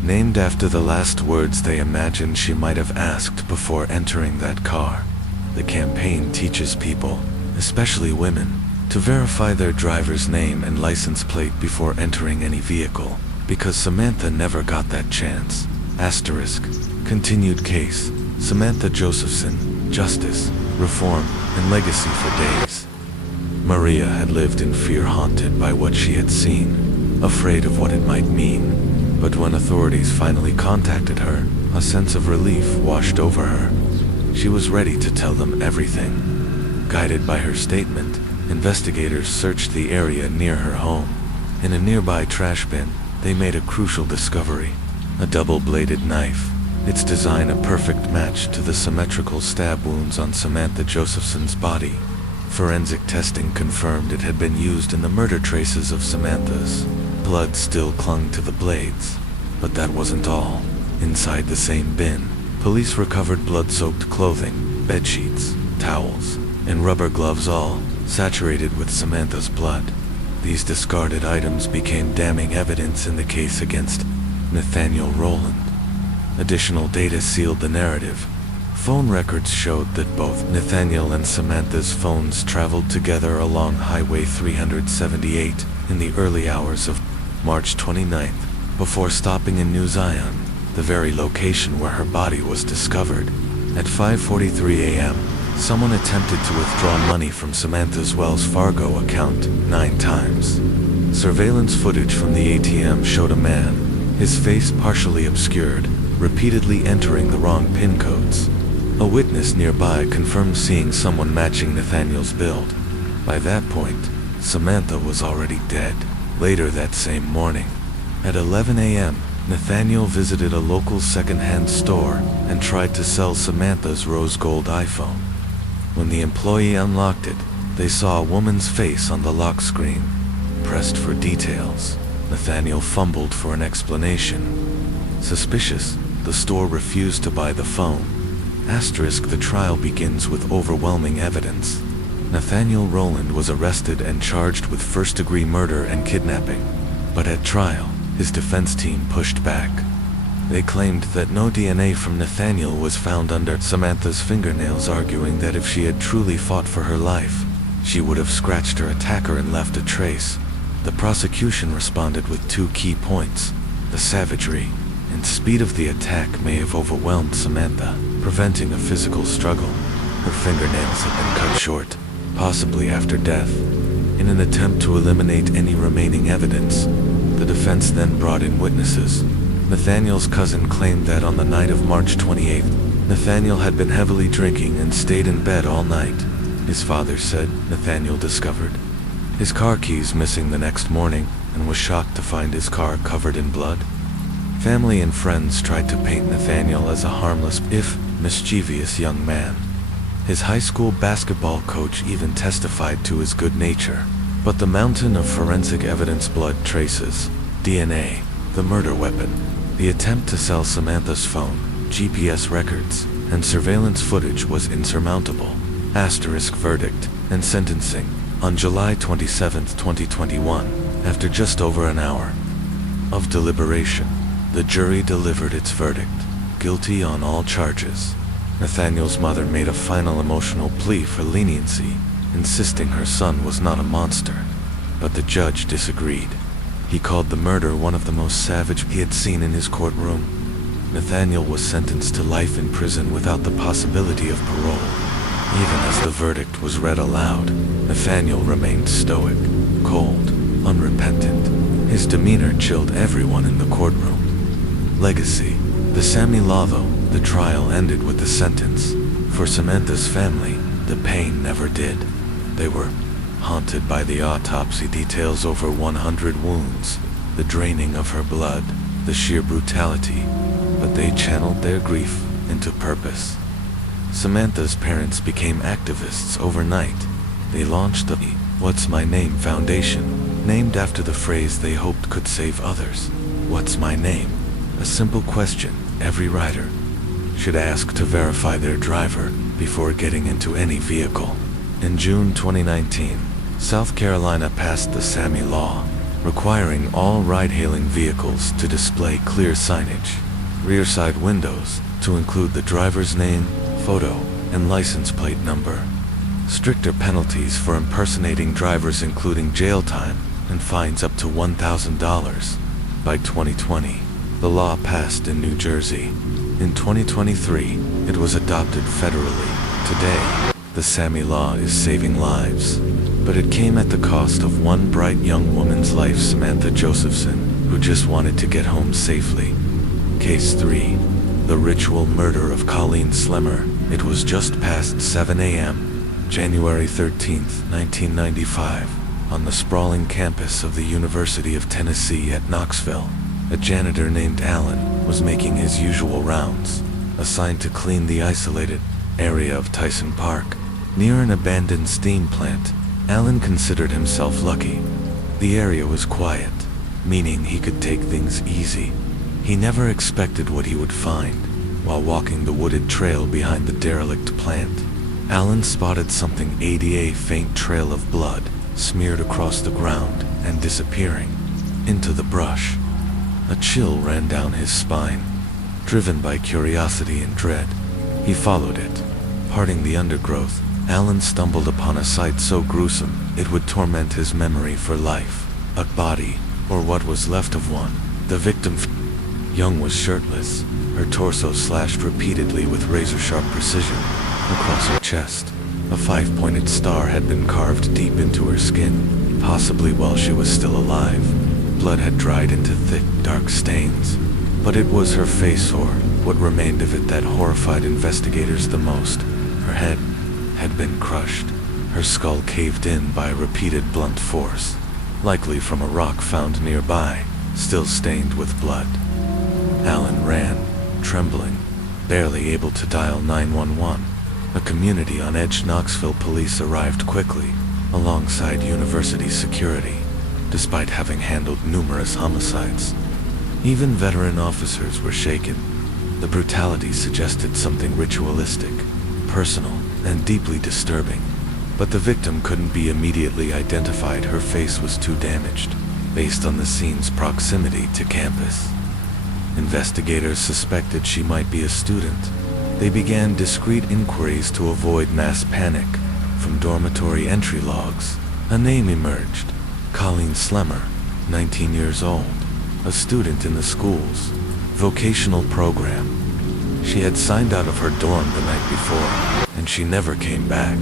named after the last words they imagined she might have asked before entering that car. The campaign teaches people, especially women, to verify their driver's name and license plate before entering any vehicle, because Samantha never got that chance. Asterisk. Continued case. Samantha Josephson, justice, reform, and legacy for days. Maria had lived in fear, haunted by what she had seen, afraid of what it might mean. But when authorities finally contacted her, a sense of relief washed over her. She was ready to tell them everything. Guided by her statement, investigators searched the area near her home. In a nearby trash bin, they made a crucial discovery: a double-bladed knife, its design a perfect match to the symmetrical stab wounds on Samantha Josephson's body. Forensic testing confirmed it had been used in the murder. Traces of Samantha's blood still clung to the blades. But that wasn't all. Inside the same bin, police recovered blood-soaked clothing, bedsheets, towels, and rubber gloves, all saturated with Samantha's blood. These discarded items became damning evidence in the case against Nathaniel Rowland. Additional data sealed the narrative. Phone records showed that both Nathaniel and Samantha's phones traveled together along Highway 378 in the early hours of March 29th, before stopping in New Zion, the very location where her body was discovered. At 5:43 a.m., someone attempted to withdraw money from Samantha's Wells Fargo account 9 times. Surveillance footage from the ATM showed a man, his face partially obscured, repeatedly entering the wrong PIN codes. A witness nearby confirmed seeing someone matching Nathaniel's build. By that point, Samantha was already dead. Later that same morning, at 11 a.m., Nathaniel visited a local second-hand store and tried to sell Samantha's rose gold iPhone. When the employee unlocked it, they saw a woman's face on the lock screen. Pressed for details, Nathaniel fumbled for an explanation. Suspicious, the store refused to buy the phone. The trial begins with overwhelming evidence. Nathaniel Rowland was arrested and charged with first-degree murder and kidnapping. But at trial, his defense team pushed back. They claimed that no DNA from Nathaniel was found under Samantha's fingernails, arguing that if she had truly fought for her life, she would have scratched her attacker and left a trace. The prosecution responded with 2 key points: the savagery and speed of the attack may have overwhelmed Samantha, preventing a physical struggle. Her fingernails had been cut short, possibly after death. In an attempt to eliminate any remaining evidence, the defense then brought in witnesses. Nathaniel's cousin claimed that on the night of March 28th, Nathaniel had been heavily drinking and stayed in bed all night. His father said Nathaniel discovered his car keys missing the next morning and was shocked to find his car covered in blood. Family and friends tried to paint Nathaniel as a harmless, if mischievous young man. His high school basketball coach even testified to his good nature. But the mountain of forensic evidence, blood traces, DNA, the murder weapon, the attempt to sell Samantha's phone, GPS records, and surveillance footage was insurmountable. Verdict and sentencing. On July 27, 2021, after just over an hour of deliberation, the jury delivered its verdict: guilty on all charges. Nathaniel's mother made a final emotional plea for leniency, insisting her son was not a monster. But the judge disagreed. He called the murder one of the most savage he had seen in his courtroom. Nathaniel was sentenced to life in prison without the possibility of parole. Even as the verdict was read aloud, Nathaniel remained stoic, cold, unrepentant. His demeanor chilled everyone in the courtroom. Legacy. The Sammy Law, though, the trial ended with the sentence. For Samantha's family, the pain never did. They were haunted by the autopsy details: over 100 wounds, the draining of her blood, the sheer brutality, but they channeled their grief into purpose. Samantha's parents became activists overnight. They launched the What's My Name Foundation, named after the phrase they hoped could save others. What's my name? A simple question every rider should ask to verify their driver before getting into any vehicle. In June 2019, South Carolina passed the Sammy Law, requiring all ride-hailing vehicles to display clear signage, rear side windows, to include the driver's name, photo, and license plate number. Stricter penalties for impersonating drivers, including jail time and fines up to $1,000. By 2020, the law passed in New Jersey. In 2023, it was adopted federally. Today, the Sammy Law is saving lives. But it came at the cost of one bright young woman's life, Samantha Josephson, who just wanted to get home safely. Case 3. The ritual murder of Colleen Slemmer. It was just past 7 a.m., January 13th, 1995, on the sprawling campus of the University of Tennessee at Knoxville. A janitor named Alan was making his usual rounds, assigned to clean the isolated area of Tyson Park, near an abandoned steam plant. Alan considered himself lucky. The area was quiet, meaning he could take things easy. He never expected what he would find. While walking the wooded trail behind the derelict plant, Alan spotted something, a faint trail of blood, smeared across the ground and disappearing into the brush. A chill ran down his spine. Driven by curiosity and dread, he followed it. Parting the undergrowth, Alan stumbled upon a sight so gruesome it would torment his memory for life. A body, or what was left of one. The victim, Young, was shirtless, her torso slashed repeatedly with razor-sharp precision across her chest. A 5-pointed star had been carved deep into her skin, possibly while she was still alive. Blood had dried into thick, dark stains. But it was her face, or what remained of it, that horrified investigators the most. Her head had been crushed, her skull caved in by repeated blunt force, likely from a rock found nearby, still stained with blood. Alan ran, trembling, barely able to dial 911. A community on edge. Knoxville police arrived quickly, alongside university security, despite having handled numerous homicides. Even veteran officers were shaken. The brutality suggested something ritualistic, personal, and deeply disturbing. But the victim couldn't be immediately identified. Her face was too damaged, based on the scene's proximity to campus. Investigators suspected she might be a student. They began discreet inquiries to avoid mass panic. From dormitory entry logs, a name emerged: Colleen Slemmer, 19 years old, a student in the school's vocational program. She had signed out of her dorm the night before, and she never came back.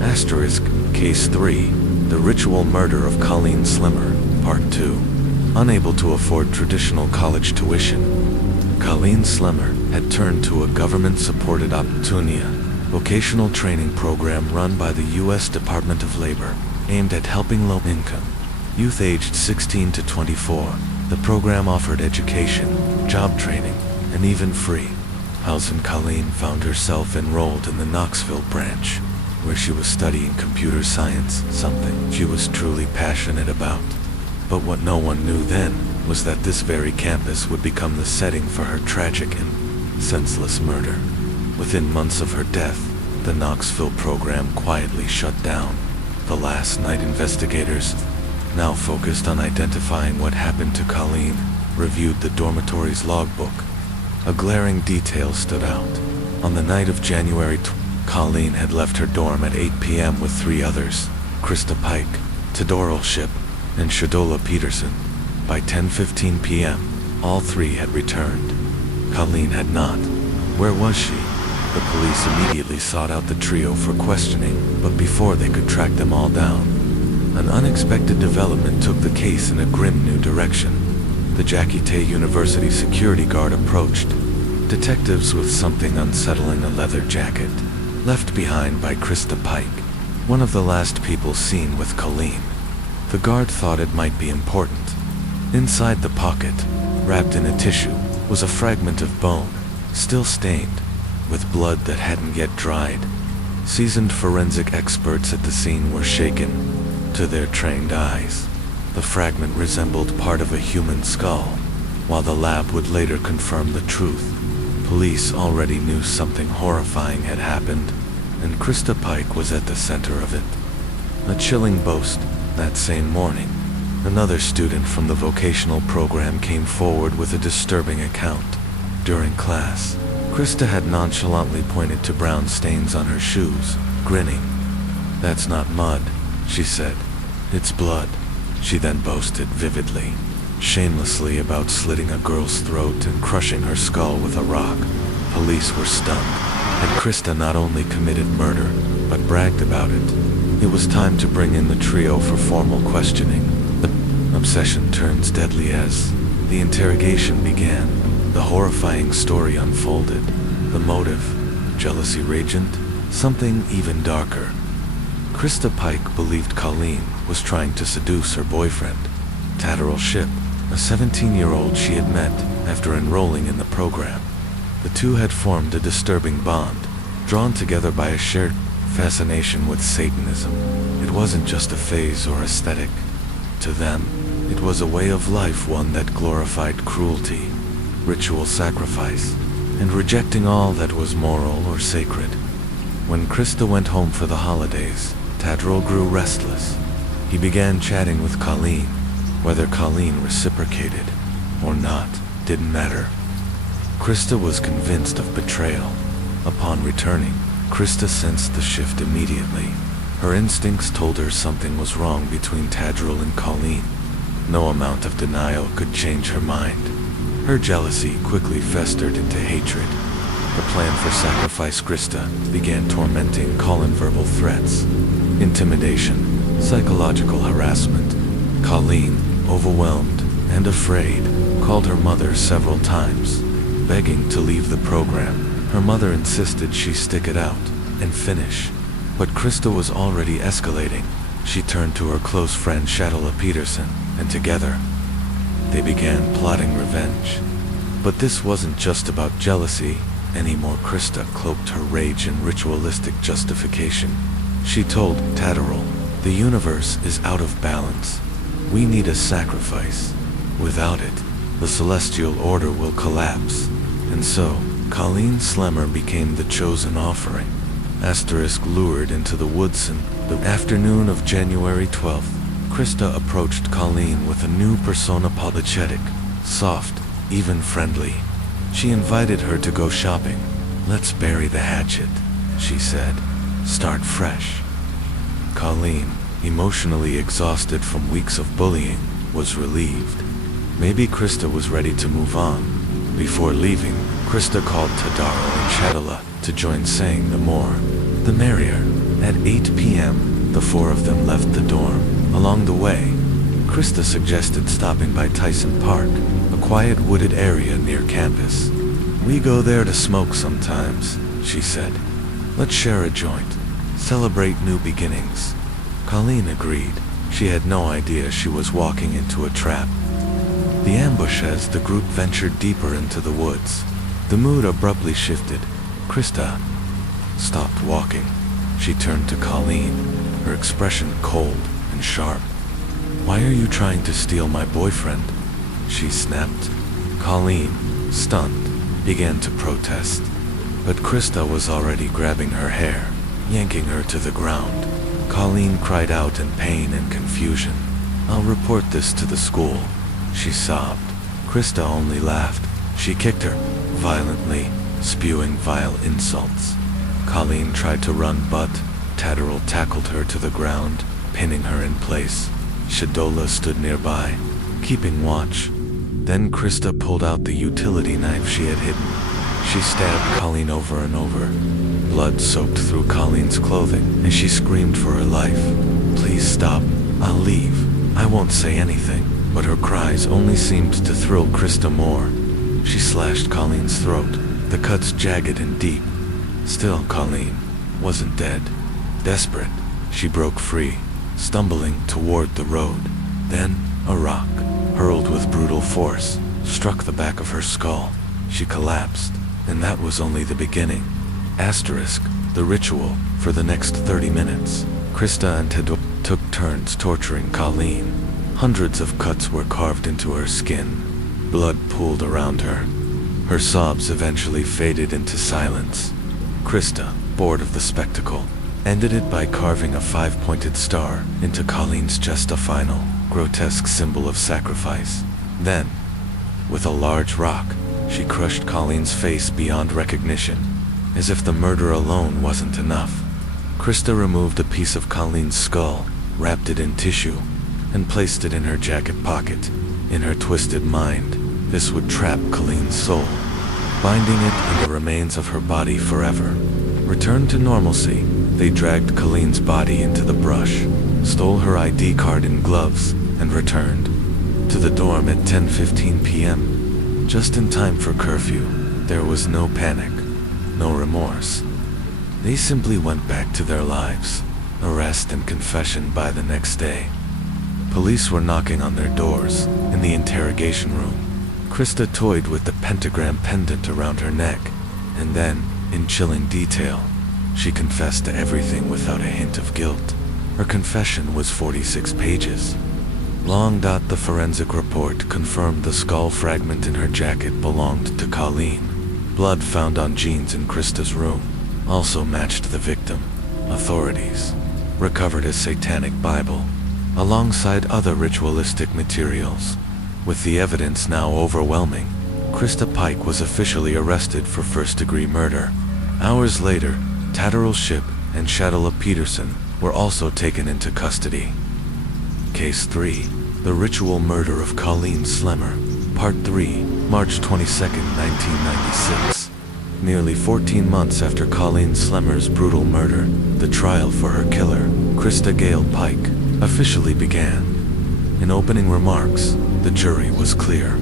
Asterisk. Case 3. The ritual murder of Colleen Slemmer, Part 2. Unable to afford traditional college tuition, Colleen Slemmer had turned to a government-supported opportunia, vocational training program run by the U.S. Department of Labor, aimed at helping low-income youth aged 16 to 24. The program offered education, job training, and even free housing. Colleen found herself enrolled in the Knoxville branch, where she was studying computer science, something she was truly passionate about. But what no one knew then was that this very campus would become the setting for her tragic and senseless murder. Within months of her death, the Knoxville program quietly shut down. The last night, investigators, now focused on identifying what happened to Colleen, reviewed the dormitory's logbook. A glaring detail stood out. On the night of January 20th, Colleen had left her dorm at 8 p.m. with 3 others: Krista Pike, Tedoral Ship, and Shadola Peterson. By 10:15 p.m., all 3 had returned. Colleen had not. Where was she? The police immediately sought out the trio for questioning, but before they could track them all down, an unexpected development took the case in a grim new direction. The Jackie Tay University security guard approached detectives with something unsettling: a leather jacket, left behind by Krista Pike, one of the last people seen with Colleen. The guard thought it might be important. Inside the pocket, wrapped in a tissue, was a fragment of bone, still stained with blood that hadn't yet dried. Seasoned forensic experts at the scene were shaken to their trained eyes. The fragment resembled part of a human skull. While the lab would later confirm the truth, police already knew something horrifying had happened, and Krista Pike was at the center of it. A chilling boast. That same morning, another student from the vocational program came forward with a disturbing account. During class, Krista had nonchalantly pointed to brown stains on her shoes, grinning. "That's not mud," she said. "It's blood." She then boasted vividly, shamelessly, about slitting a girl's throat and crushing her skull with a rock. Police were stunned. Had Krista not only committed murder, but bragged about it? It was time to bring in the trio for formal questioning. The obsession turns deadly as the interrogation began. The horrifying story unfolded. The motive, jealousy ragent, something even darker. Krista Pike believed Colleen was trying to seduce her boyfriend, Tatterall Ship, a 17-year-old she had met after enrolling in the program. The two had formed a disturbing bond, drawn together by a shared fascination with Satanism. It wasn't just a phase or aesthetic. To them, it was a way of life, one that glorified cruelty, ritual sacrifice, and rejecting all that was moral or sacred. When Krista went home for the holidays, Tatterall grew restless. He began chatting with Colleen. Whether Colleen reciprocated or not didn't matter. Krista was convinced of betrayal. Upon returning, Krista sensed the shift immediately. Her instincts told her something was wrong between Tatterall and Colleen. No amount of denial could change her mind. Her jealousy quickly festered into hatred. The plan for sacrifice Krista began tormenting Colleen. Verbal threats, intimidation, psychological harassment. Colleen, overwhelmed and afraid, called her mother several times, begging to leave the program. Her mother insisted she stick it out and finish. But Krista was already escalating. She turned to her close friend Shatala Peterson, and together, they began plotting revenge. But this wasn't just about jealousy anymore. Krista cloaked her rage in ritualistic justification. She told Tatterall, "The universe is out of balance. We need a sacrifice. Without it, the celestial order will collapse." And so, Colleen Slemmer became the chosen offering. Lured into the woods in the afternoon of January 12th, Krista approached Colleen with a new persona, apologetic, soft, even friendly. She invited her to go shopping. "Let's bury the hatchet," she said. "Start fresh." Colleen, emotionally exhausted from weeks of bullying, was relieved. Maybe Krista was ready to move on. Before leaving, Krista called Tatterall and Shatala to join, saying the more, the merrier. At 8 p.m., the four of them left the dorm. Along the way, Krista suggested stopping by Tyson Park, a quiet wooded area near campus. "We go there to smoke sometimes," she said. "Let's share a joint, celebrate new beginnings." Colleen agreed. She had no idea she was walking into a trap. The ambush as the group ventured deeper into the woods. The mood abruptly shifted. Krista stopped walking. She turned to Colleen, her expression cold and sharp. "Why are you trying to steal my boyfriend?" she snapped. Colleen, stunned, began to protest. But Krista was already grabbing her hair, yanking her to the ground. Colleen cried out in pain and confusion. "I'll report this to the school," she sobbed. Krista only laughed. She kicked her violently, spewing vile insults. Colleen tried to run, but Tatterall tackled her to the ground, pinning her in place. Shadola stood nearby, keeping watch. Then Krista pulled out the utility knife she had hidden. She stabbed Colleen over and over. Blood soaked through Colleen's clothing as she screamed for her life. "Please stop. I'll leave. I won't say anything." But her cries only seemed to thrill Krista more. She slashed Colleen's throat, the cuts jagged and deep. Still, Colleen wasn't dead. Desperate, she broke free, stumbling toward the road. Then, a rock, hurled with brutal force, struck the back of her skull. She collapsed, and that was only the beginning. The ritual. For the next 30 minutes, Krista and Ted took turns torturing Colleen. Hundreds of cuts were carved into her skin. Blood pooled around her. Her sobs eventually faded into silence. Krista, bored of the spectacle, ended it by carving a 5-pointed star into Colleen's chest, a final, grotesque symbol of sacrifice. Then, with a large rock, she crushed Colleen's face beyond recognition, as if the murder alone wasn't enough. Krista removed a piece of Colleen's skull, wrapped it in tissue, and placed it in her jacket pocket. In her twisted mind, this would trap Colleen's soul, binding it in the remains of her body forever. Return to normalcy, They dragged Colleen's body into the brush, stole her ID card and gloves, and returned to the dorm at 10:15 p.m. Just in time for curfew. There was no panic, no remorse. They simply went back to their lives, arrest and confession by the next day. Police were knocking on their doors in the interrogation room. Krista toyed with the pentagram pendant around her neck, and then, in chilling detail, she confessed to everything without a hint of guilt. Her confession was 46 pages long. The forensic report confirmed the skull fragment in her jacket belonged to Colleen. Blood found on jeans in Krista's room also matched the victim. Authorities recovered a satanic Bible, alongside other ritualistic materials. With the evidence now overwhelming, Krista Pike was officially arrested for first-degree murder. Hours later, Tatterall Shipp and Shadala Peterson were also taken into custody. Case 3. The Ritual Murder of Colleen Slemmer, Part 3, March 22, 1996. Nearly 14 months after Colleen Slemmer's brutal murder, the trial for her killer, Krista Gale Pike, officially began. In opening remarks, the jury was clear.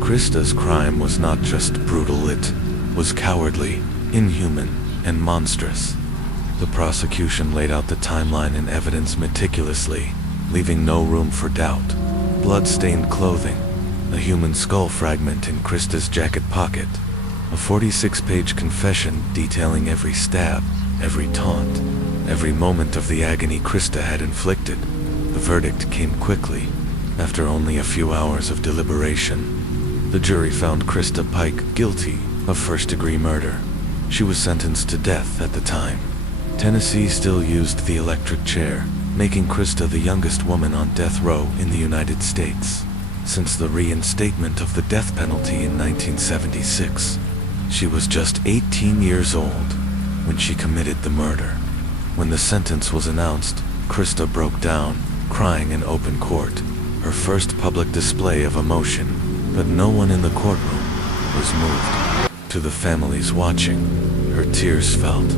Krista's crime was not just brutal, it was cowardly, inhuman, and monstrous. The prosecution laid out the timeline and evidence meticulously, leaving no room for doubt. Blood-stained clothing, a human skull fragment in Krista's jacket pocket, a 46-page confession detailing every stab, every taunt, every moment of the agony Krista had inflicted. The verdict came quickly, after only a few hours of deliberation. The jury found Krista Pike guilty of first-degree murder. She was sentenced to death at the time. Tennessee still used the electric chair, making Krista the youngest woman on death row in the United States since the reinstatement of the death penalty in 1976. She was just 18 years old when she committed the murder. When the sentence was announced, Krista broke down, crying in open court, her first public display of emotion, but no one in the courtroom was moved. To the families watching, her tears felt.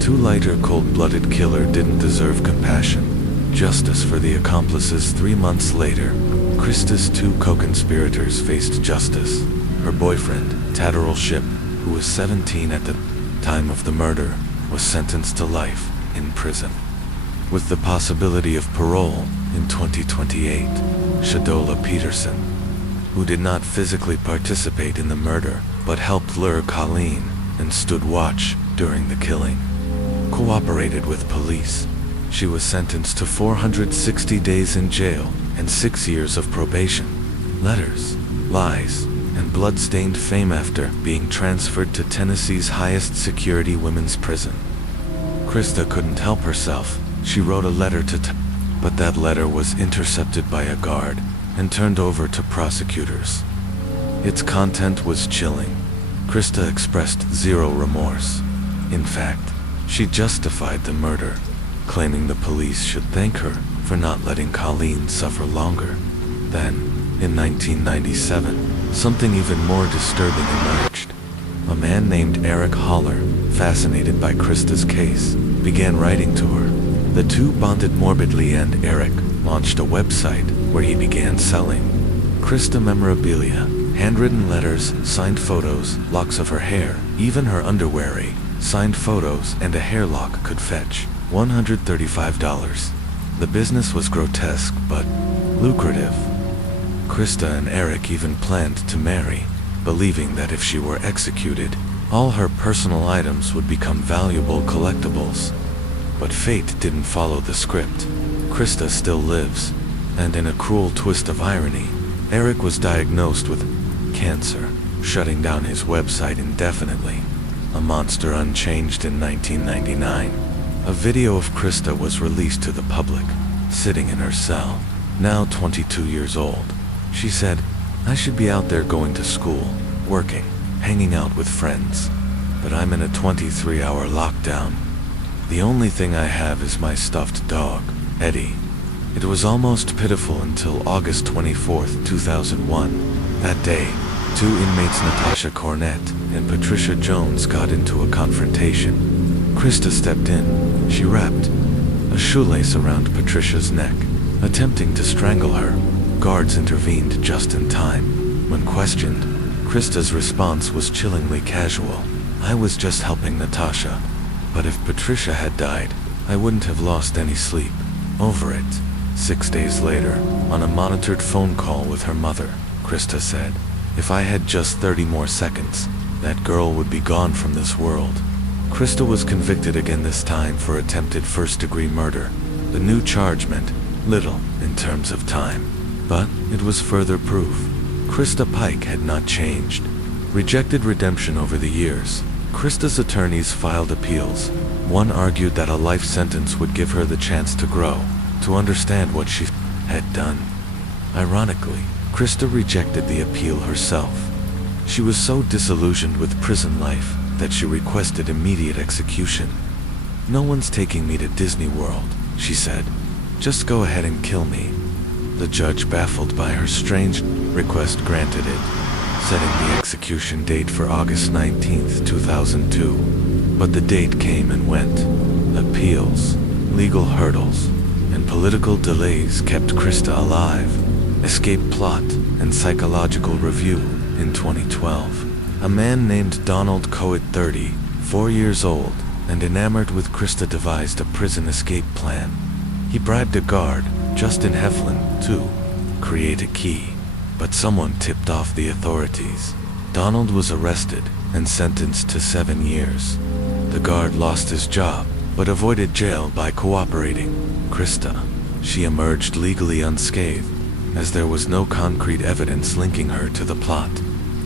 Too light, her cold-blooded killer didn't deserve compassion, justice for the accomplices. 3 months later, Krista's 2 co-conspirators faced justice. Her boyfriend, Tatterall Shipp, who was 17 at the time of the murder, was sentenced to life in prison, with the possibility of parole in 2028. Shadala Peterson, who did not physically participate in the murder, but helped lure Colleen and stood watch during the killing, cooperated with police. She was sentenced to 460 days in jail and 6 years of probation. Letters, lies, and blood-stained fame after being transferred to Tennessee's highest security women's prison. Krista couldn't help herself. She wrote a letter to but that letter was intercepted by a guard and turned over to prosecutors. Its content was chilling. Krista expressed zero remorse. In fact, she justified the murder, claiming the police should thank her for not letting Colleen suffer longer. Then, in 1997, something even more disturbing emerged. A man named Eric Holler, fascinated by Krista's case, began writing to her. The two bonded morbidly, and Eric launched a website where he began selling Krista memorabilia, handwritten letters, signed photos, locks of her hair, even her underwear. Signed photos and a hair lock could fetch $135. The business was grotesque but lucrative. Krista and Eric even planned to marry, believing that if she were executed, all her personal items would become valuable collectibles. But fate didn't follow the script. Krista still lives, and in a cruel twist of irony, Eric was diagnosed with cancer, shutting down his website indefinitely. A monster unchanged in 1999. A video of Krista was released to the public, sitting in her cell, now 22 years old. She said, "I should be out there going to school, working, hanging out with friends. But I'm in a 23-hour lockdown. The only thing I have is my stuffed dog, Eddie." It was almost pitiful until August 24, 2001. That day, 2 inmates, Natasha Cornett and Patricia Jones, got into a confrontation. Krista stepped in. She wrapped a shoelace around Patricia's neck, attempting to strangle her. Guards intervened just in time. When questioned, Krista's response was chillingly casual. "I was just helping Natasha. But if Patricia had died, I wouldn't have lost any sleep over it." 6 days later, on a monitored phone call with her mother, Krista said, "If I had just 30 more seconds, that girl would be gone from this world." Krista was convicted again, this time for attempted first-degree murder. The new charge meant little in terms of time, but it was further proof. Krista Pike had not changed. Rejected redemption over the years, Krista's attorneys filed appeals. One argued that a life sentence would give her the chance to grow, to understand what she had done. Ironically, Krista rejected the appeal herself. She was so disillusioned with prison life that she requested immediate execution. "No one's taking me to Disney World," she said. "Just go ahead and kill me." The judge, baffled by her strange request, granted it, setting the execution date for August 19, 2002. But the date came and went. Appeals, legal hurdles, and political delays kept Krista alive. Escape plot and psychological review. In 2012, a man named Donald Coet, 30, 4 years old, and enamored with Krista, devised a prison escape plan. He bribed a guard, Justin Heflin, to create a key, but someone tipped off the authorities. Donald was arrested and sentenced to 7 years. The guard lost his job, but avoided jail by cooperating. Krista, she emerged legally unscathed, as there was no concrete evidence linking her to the plot.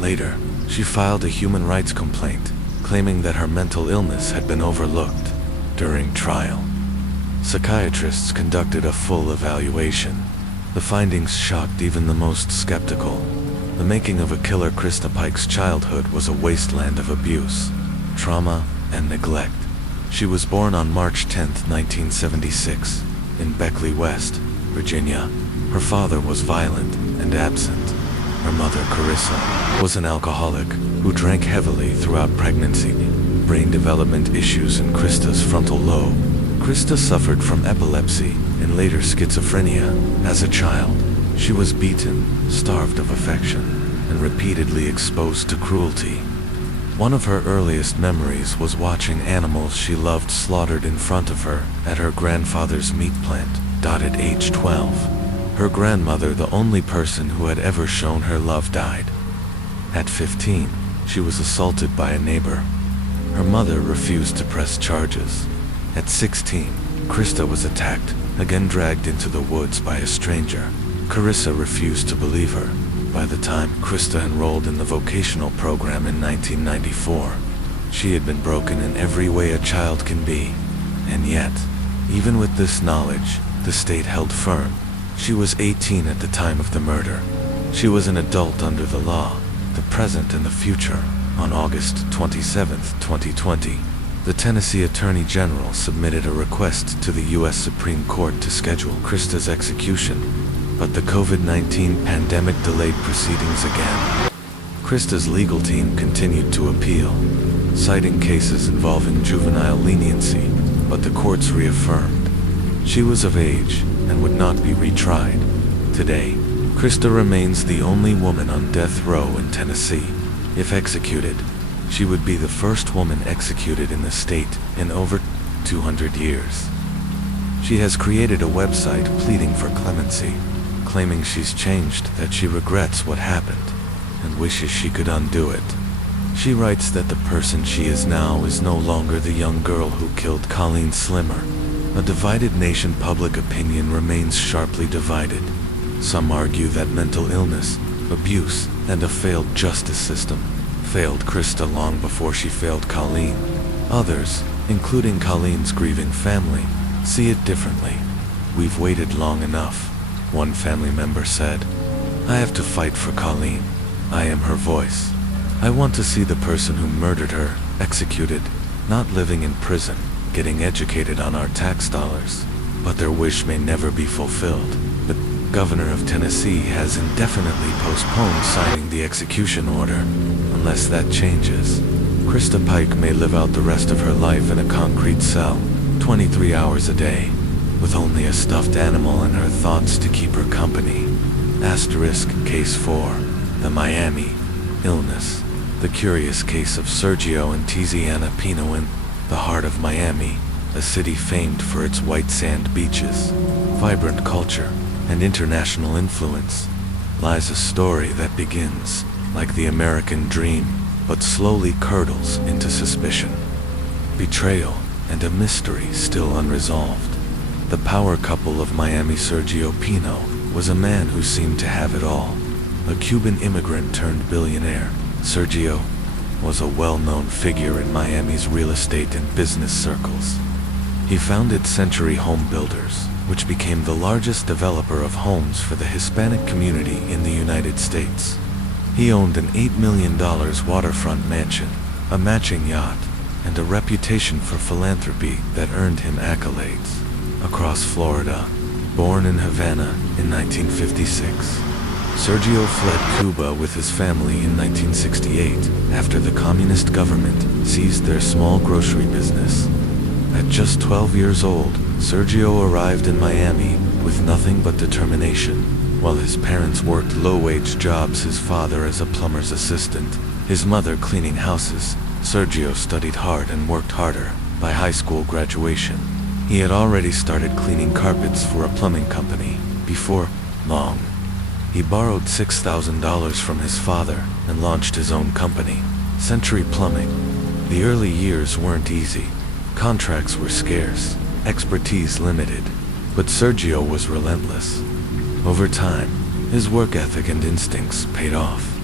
Later, she filed a human rights complaint, claiming that her mental illness had been overlooked. During trial, psychiatrists conducted a full evaluation. The findings shocked even the most skeptical. The making of a killer, Krista Pike's childhood was a wasteland of abuse, trauma, and neglect. She was born on March 10, 1976, in Beckley West, Virginia. Her father was violent and absent. Her mother, Carissa, was an alcoholic who drank heavily throughout pregnancy. Brain development issues in Krista's frontal lobe. Krista suffered from epilepsy and later schizophrenia. As a child, she was beaten, starved of affection, and repeatedly exposed to cruelty. One of her earliest memories was watching animals she loved slaughtered in front of her at her grandfather's meat plant. At age 12, her grandmother, the only person who had ever shown her love, died. At 15, she was assaulted by a neighbor. Her mother refused to press charges. At 16, Krista was attacked, again dragged into the woods by a stranger. Carissa refused to believe her. By the time Krista enrolled in the vocational program in 1994, she had been broken in every way a child can be. And yet, even with this knowledge, the state held firm. She was 18 at the time of the murder. She was an adult under the law, the present and the future. On August 27, 2020, the Tennessee Attorney General submitted a request to the U.S. Supreme Court to schedule Krista's execution, but the COVID-19 pandemic delayed proceedings again. Krista's legal team continued to appeal, citing cases involving juvenile leniency, but the courts reaffirmed she was of age and would not be retried. Today, Krista remains the only woman on death row in Tennessee. If executed, she would be the first woman executed in the state in over 200 years. She has created a website pleading for clemency, claiming she's changed, that she regrets what happened, and wishes she could undo it. She writes that the person she is now is no longer the young girl who killed Colleen Slimmer. A divided nation, public opinion remains sharply divided. Some argue that mental illness, abuse, and a failed justice system failed Krista long before she failed Colleen. Others, including Colleen's grieving family, see it differently. "We've waited long enough," one family member said. "I have to fight for Colleen. I am her voice. I want to see the person who murdered her executed, not living in prison, getting educated on our tax dollars." But their wish may never be fulfilled. The governor of Tennessee has indefinitely postponed signing the execution order. Unless that changes, Krista Pike may live out the rest of her life in a concrete cell, 23 hours a day, with only a stuffed animal and her thoughts to keep her company. Asterisk Case 4. The Miami Illness. The curious case of Sergio and Tiziana Pino in the heart of Miami, a city famed for its white sand beaches, vibrant culture, and international influence, lies a story that begins like the American dream, but slowly curdles into suspicion, betrayal, and a mystery still unresolved. The power couple of Miami, Sergio Pino, was a man who seemed to have it all. A Cuban immigrant turned billionaire, Sergio was a well-known figure in Miami's real estate and business circles. He founded Century Home Builders, which became the largest developer of homes for the Hispanic community in the United States. He owned an $8 million waterfront mansion, a matching yacht, and a reputation for philanthropy that earned him accolades across Florida. Born in Havana in 1956, Sergio fled Cuba with his family in 1968 after the communist government seized their small grocery business. At just 12 years old, Sergio arrived in Miami with nothing but determination. While his parents worked low-wage jobs, his father as a plumber's assistant, his mother cleaning houses, Sergio studied hard and worked harder. By high school graduation, he had already started cleaning carpets for a plumbing company. Before long, he borrowed $6,000 from his father and launched his own company, Century Plumbing. The early years weren't easy. Contracts were scarce, expertise limited, but Sergio was relentless. Over time, his work ethic and instincts paid off.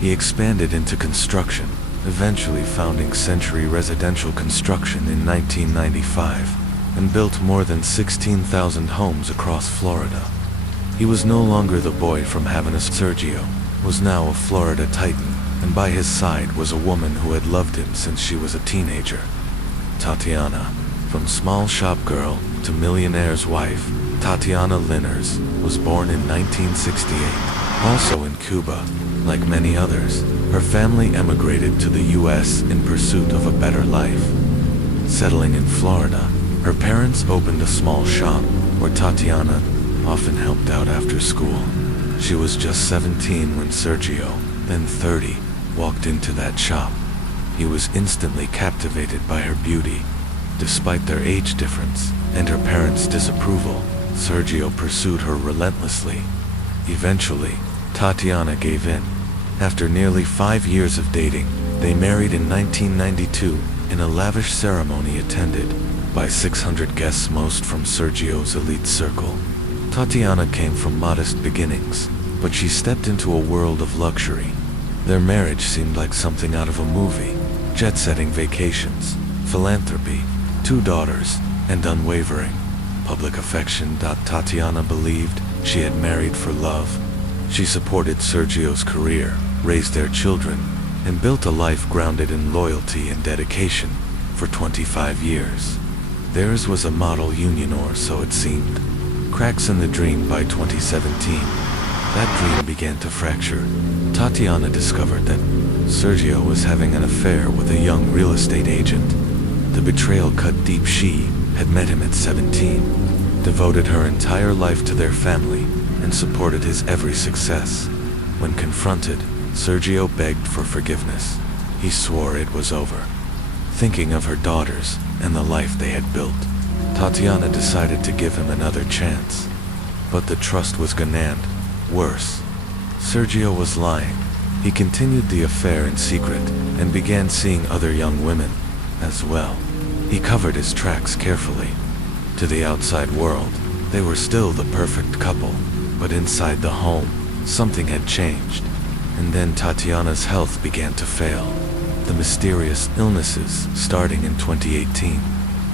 He expanded into construction, eventually founding Century Residential Construction in 1995, and built more than 16,000 homes across Florida. He was no longer the boy from Havana. Sergio was now a Florida titan, and by his side was a woman who had loved him since she was a teenager. Tatiana. From small shop girl to millionaire's wife, Tatiana Linares was born in 1968. Also in Cuba, like many others, her family emigrated to the U.S. in pursuit of a better life. Settling in Florida, her parents opened a small shop where Tatiana often helped out after school. She was just 17 when Sergio, then 30, walked into that shop. He was instantly captivated by her beauty. Despite their age difference and her parents' disapproval, Sergio pursued her relentlessly. Eventually, Tatiana gave in. After nearly 5 years of dating, they married in 1992 in a lavish ceremony attended by 600 guests, most from Sergio's elite circle. Tatiana came from modest beginnings, but she stepped into a world of luxury. Their marriage seemed like something out of a movie. Jet-setting vacations, philanthropy, 2 daughters, and unwavering public affection. Tatiana believed she had married for love. She supported Sergio's career, raised their children, and built a life grounded in loyalty and dedication. For 25 years, theirs was a model union, or so it seemed. Cracks in the dream. By 2017, that dream began to fracture. Tatiana discovered that Sergio was having an affair with a young real estate agent. The betrayal cut deep. She had met him at 17, devoted her entire life to their family, and supported his every success. When confronted, Sergio begged for forgiveness. He swore it was over. Thinking of her daughters and the life they had built, Tatiana decided to give him another chance. But the trust was gone, and worse, Sergio was lying. He continued the affair in secret and began seeing other young women as well. He covered his tracks carefully. To the outside world, they were still the perfect couple, but inside the home, something had changed. And then Tatiana's health began to fail. The mysterious illnesses starting in 2018.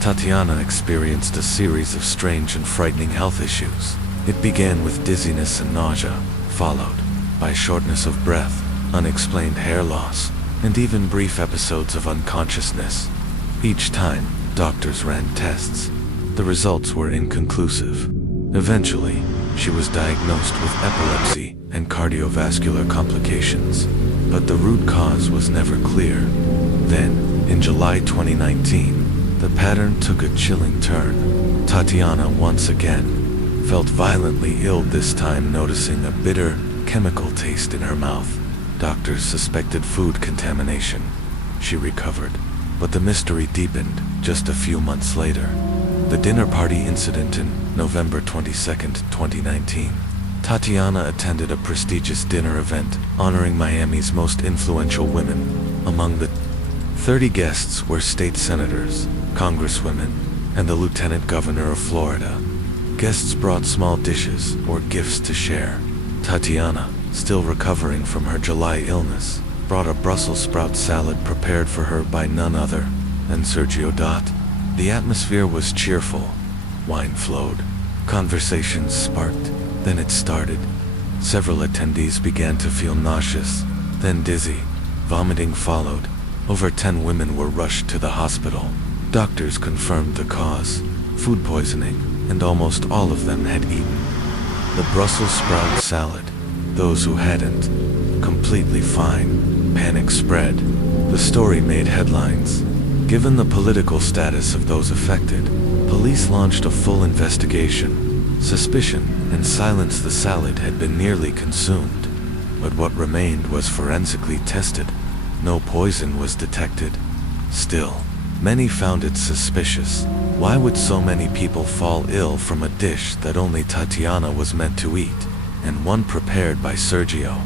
Tatiana experienced a series of strange and frightening health issues. It began with dizziness and nausea, followed by shortness of breath, unexplained hair loss, and even brief episodes of unconsciousness. Each time, doctors ran tests. The results were inconclusive. Eventually, she was diagnosed with epilepsy and cardiovascular complications, but the root cause was never clear. Then, in July 2019, the pattern took a chilling turn. Tatiana once again felt violently ill, this time noticing a bitter, chemical taste in her mouth. Doctors suspected food contamination. She recovered, but the mystery deepened just a few months later. The dinner party incident in November 22, 2019. Tatiana attended a prestigious dinner event honoring Miami's most influential women. Among the 30 guests were state senators, congresswomen, and the lieutenant governor of Florida. Guests brought small dishes or gifts to share. Tatiana, still recovering from her July illness, brought a Brussels sprout salad prepared for her by none other than Sergio. The atmosphere was cheerful. Wine flowed. Conversations sparked. Then it started. Several attendees began to feel nauseous, then dizzy. Vomiting followed. Over 10 women were rushed to the hospital. Doctors confirmed the cause: food poisoning, and almost all of them had eaten the Brussels sprout salad. Those who hadn't, completely fine. Panic spread. The story made headlines. Given the political status of those affected, police launched a full investigation. Suspicion and silence: the salad had been nearly consumed, but what remained was forensically tested. No poison was detected. Still, many found it suspicious. Why would so many people fall ill from a dish that only Tatiana was meant to eat, and one prepared by Sergio?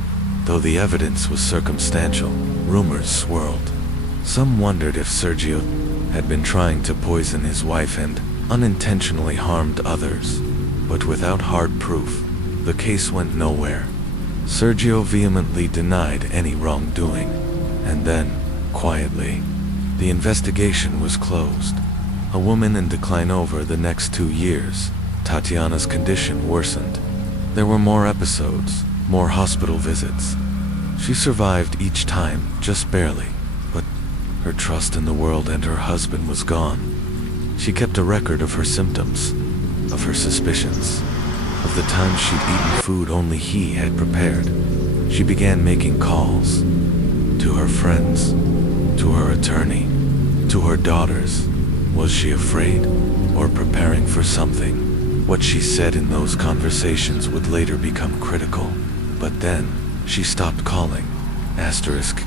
Though the evidence was circumstantial, rumors swirled. Some wondered if Sergio had been trying to poison his wife and unintentionally harmed others. But without hard proof, the case went nowhere. Sergio vehemently denied any wrongdoing. And then, quietly, the investigation was closed. A woman in decline. Over the next 2 years, Tatiana's condition worsened. There were more episodes, more hospital visits. She survived each time, just barely, but her trust in the world and her husband was gone. She kept a record of her symptoms, of her suspicions, of the times she'd eaten food only he had prepared. She began making calls to her friends, to her attorney, to her daughters. Was she afraid, or preparing for something? What she said in those conversations would later become critical. But then, she stopped calling.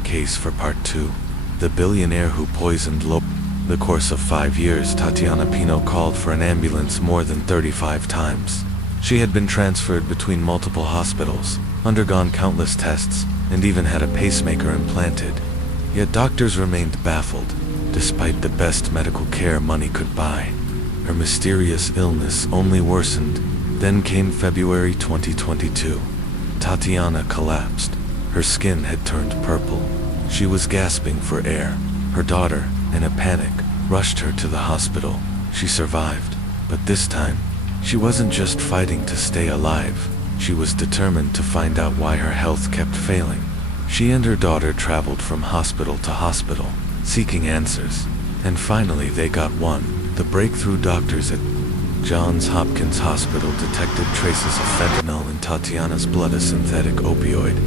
Case for Part 2. The billionaire who poisoned the course of 5 years, Tatiana Pino called for an ambulance more than 35 times. She had been transferred between multiple hospitals, undergone countless tests, and even had a pacemaker implanted. Yet doctors remained baffled, despite the best medical care money could buy. Her mysterious illness only worsened. Then came February 2022. Tatiana collapsed. Her skin had turned purple. She was gasping for air. Her daughter, in a panic, rushed her to the hospital. She survived, but this time, she wasn't just fighting to stay alive. She was determined to find out why her health kept failing. She and her daughter traveled from hospital to hospital, seeking answers. And finally they got one. The breakthrough: doctors at Johns Hopkins Hospital detected traces of fentanyl in Tatiana's blood, a synthetic opioid,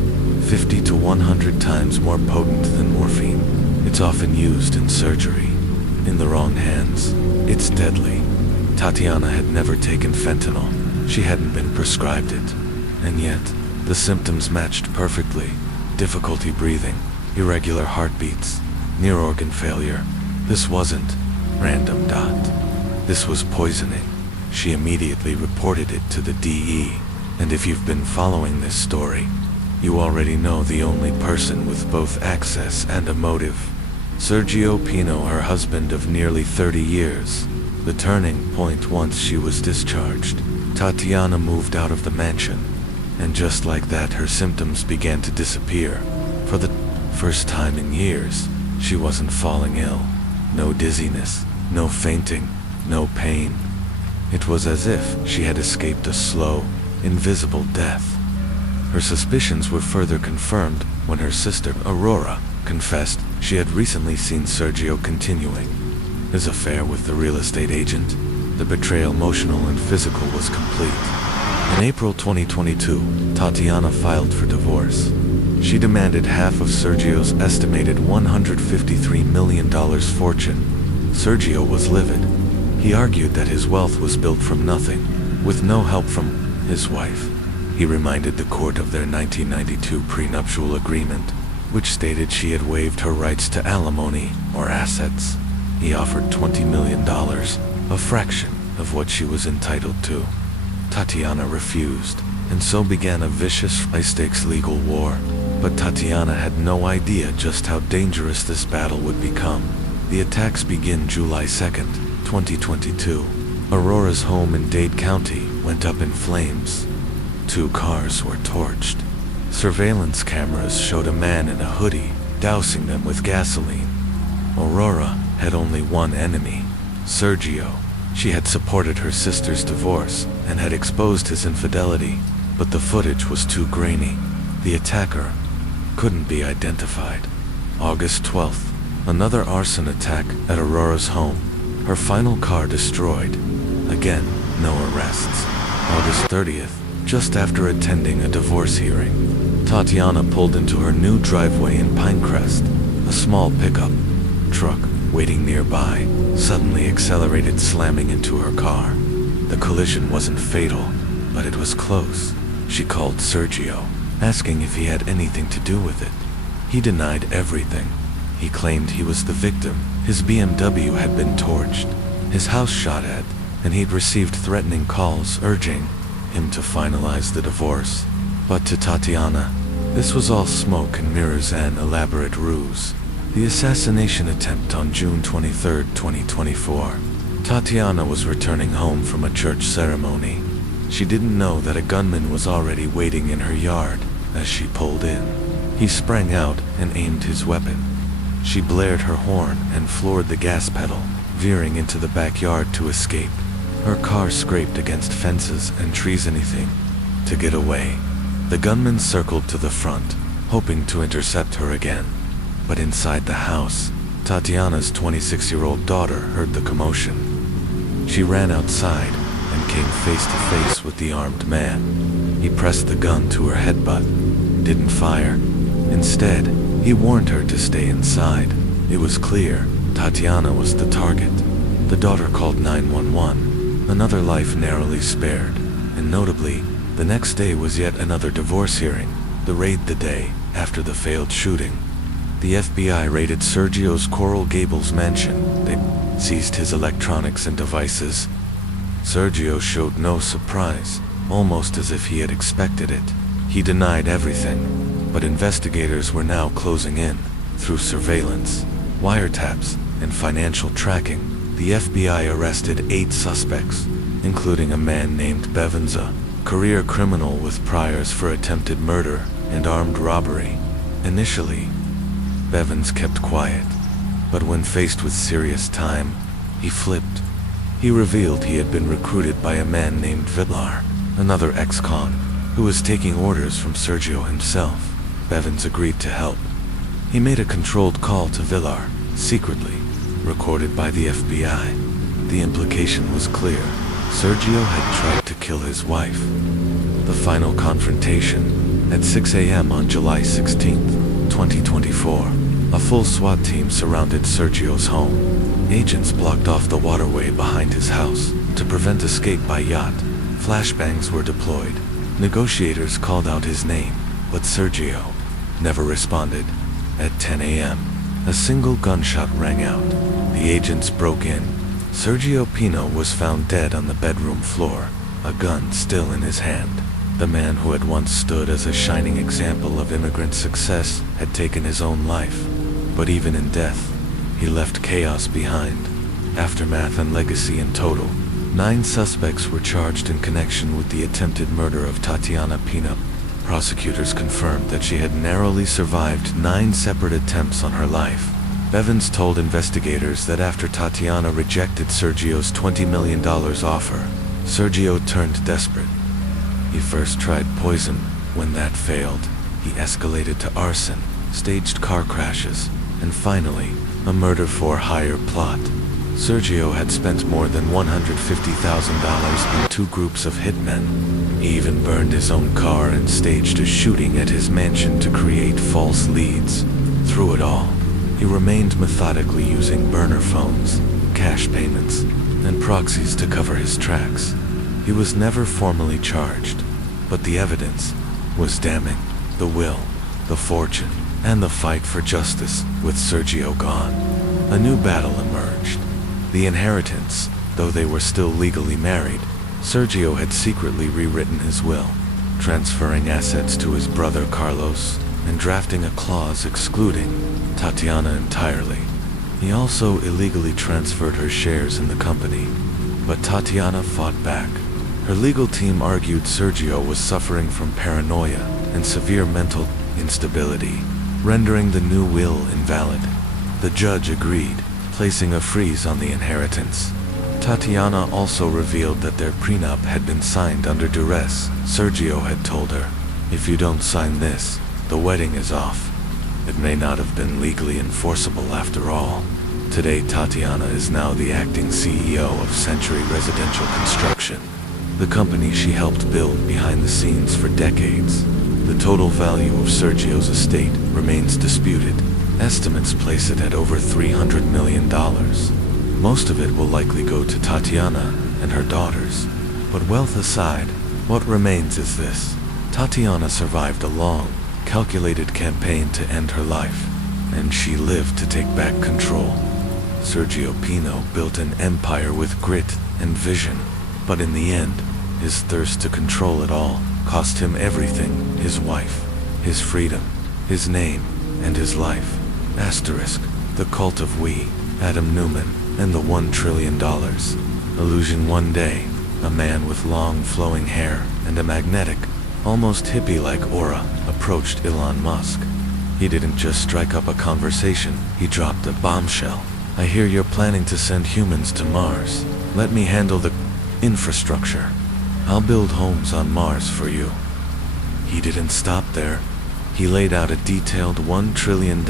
50 to 100 times more potent than morphine. It's often used in surgery. In the wrong hands, it's deadly. Tatiana had never taken fentanyl. She hadn't been prescribed it. And yet, the symptoms matched perfectly. Difficulty breathing, irregular heartbeats, near organ failure. This wasn't random. This was poisoning. She immediately reported it to the DE. And if you've been following this story, you already know the only person with both access and a motive. Sergio Pino, her husband of nearly 30 years. The turning point: once she was discharged, Tatiana moved out of the mansion. And just like that, her symptoms began to disappear. For the first time in years, she wasn't falling ill. No dizziness, no fainting, no pain. It was as if she had escaped a slow, invisible death. Her suspicions were further confirmed when her sister, Aurora, confessed she had recently seen Sergio continuing his affair with the real estate agent. The betrayal, emotional and physical, was complete. In April 2022, Tatiana filed for divorce. She demanded half of Sergio's estimated $153 million fortune. Sergio was livid. He argued that his wealth was built from nothing, with no help from his wife. He reminded the court of their 1992 prenuptial agreement, which stated she had waived her rights to alimony or assets. He offered $20 million, a fraction of what she was entitled to. Tatiana refused, and so began a vicious, high-stakes legal war. But Tatiana had no idea just how dangerous this battle would become. The attacks begin July 2nd, 2022. Aurora's home in Dade County went up in flames. 2 cars were torched. Surveillance cameras showed a man in a hoodie dousing them with gasoline. Aurora had only one enemy, Sergio. She had supported her sister's divorce and had exposed his infidelity, but the footage was too grainy. The attacker couldn't be identified. August 12th, another arson attack at Aurora's home. Her final car destroyed. Again, no arrests. August 30th, just after attending a divorce hearing, Tatiana pulled into her new driveway in Pinecrest. A small pickup truck waiting nearby suddenly accelerated, slamming into her car. The collision wasn't fatal, but it was close. She called Sergio, asking if he had anything to do with it. He denied everything. He claimed he was the victim. His BMW had been torched, his house shot at, and he'd received threatening calls urging him to finalize the divorce. But to Tatiana, this was all smoke and mirrors, an elaborate ruse. The assassination attempt on June 23, 2024. Tatiana was returning home from a church ceremony. She didn't know that a gunman was already waiting in her yard as she pulled in. He sprang out and aimed his weapon. She blared her horn and floored the gas pedal, veering into the backyard to escape. Her car scraped against fences and trees, anything to get away. The gunman circled to the front, hoping to intercept her again. But inside the house, Tatiana's 26-year-old daughter heard the commotion. She ran outside and came face to face with the armed man. He pressed the gun to her head but didn't fire. Instead, he warned her to stay inside. It was clear Tatiana was the target. The daughter called 911. Another life narrowly spared. And notably, the next day was yet another divorce hearing, the raid the day after the failed shooting. The FBI raided Sergio's Coral Gables mansion. They seized his electronics and devices. Sergio showed no surprise, almost as if he had expected it. He denied everything, but investigators were now closing in. Through surveillance, wiretaps, and financial tracking, the FBI arrested 8 suspects, including a man named Bevins, a career criminal with priors for attempted murder and armed robbery. Initially, Bevins kept quiet, but when faced with serious time, he flipped. He revealed he had been recruited by a man named Villar, another ex-con, who was taking orders from Sergio himself. Bevins agreed to help. He made a controlled call to Villar, secretly, recorded by the FBI. The implication was clear. Sergio had tried to kill his wife. The final confrontation, at 6 a.m. on July 16, 2024. A full SWAT team surrounded Sergio's home. Agents blocked off the waterway behind his house to prevent escape by yacht. Flashbangs were deployed. Negotiators called out his name, but Sergio never responded. At 10 a.m., a single gunshot rang out. The agents broke in. Sergio Pino was found dead on the bedroom floor, a gun still in his hand. The man who had once stood as a shining example of immigrant success had taken his own life. But even in death, he left chaos behind. Aftermath and legacy in total. 9 suspects were charged in connection with the attempted murder of Tatiana Pino. Prosecutors confirmed that she had narrowly survived 9 separate attempts on her life. Bevins told investigators that after Tatiana rejected Sergio's $20 million offer, Sergio turned desperate. He first tried poison. When that failed, he escalated to arson, staged car crashes, and finally, a murder-for-hire plot. Sergio had spent more than $150,000 in 2 groups of hitmen. He even burned his own car and staged a shooting at his mansion to create false leads. Through it all, he remained methodically using burner phones, cash payments, and proxies to cover his tracks. He was never formally charged, but the evidence was damning. The will, the fortune, and the fight for justice. With Sergio gone, a new battle emerged. The inheritance. Though they were still legally married, Sergio had secretly rewritten his will, transferring assets to his brother Carlos and drafting a clause excluding Tatiana entirely. He also illegally transferred her shares in the company, but Tatiana fought back. Her legal team argued Sergio was suffering from paranoia and severe mental instability, rendering the new will invalid. The judge agreed, placing a freeze on the inheritance. Tatiana also revealed that their prenup had been signed under duress. Sergio had told her, "If you don't sign this, the wedding is off." It may not have been legally enforceable after all. Today, Tatiana is now the acting CEO of Century Residential Construction, the company she helped build behind the scenes for decades. The total value of Sergio's estate remains disputed. Estimates place it at over $300 million. Most of it will likely go to Tatiana and her daughters. But wealth aside, what remains is this. Tatiana survived a long, calculated campaign to end her life, and she lived to take back control. Sergio Pino built an empire with grit and vision, but in the end, his thirst to control it all cost him everything: his wife, his freedom, his name, and his life. Asterisk, the cult of we, Adam Newman, and the $1 trillion. Illusion. One day, a man with long flowing hair and a magnetic, almost hippie-like aura approached Elon Musk. He didn't just strike up a conversation, he dropped a bombshell. "I hear you're planning to send humans to Mars. Let me handle the infrastructure. I'll build homes on Mars for you." He didn't stop there. He laid out a detailed $1 trillion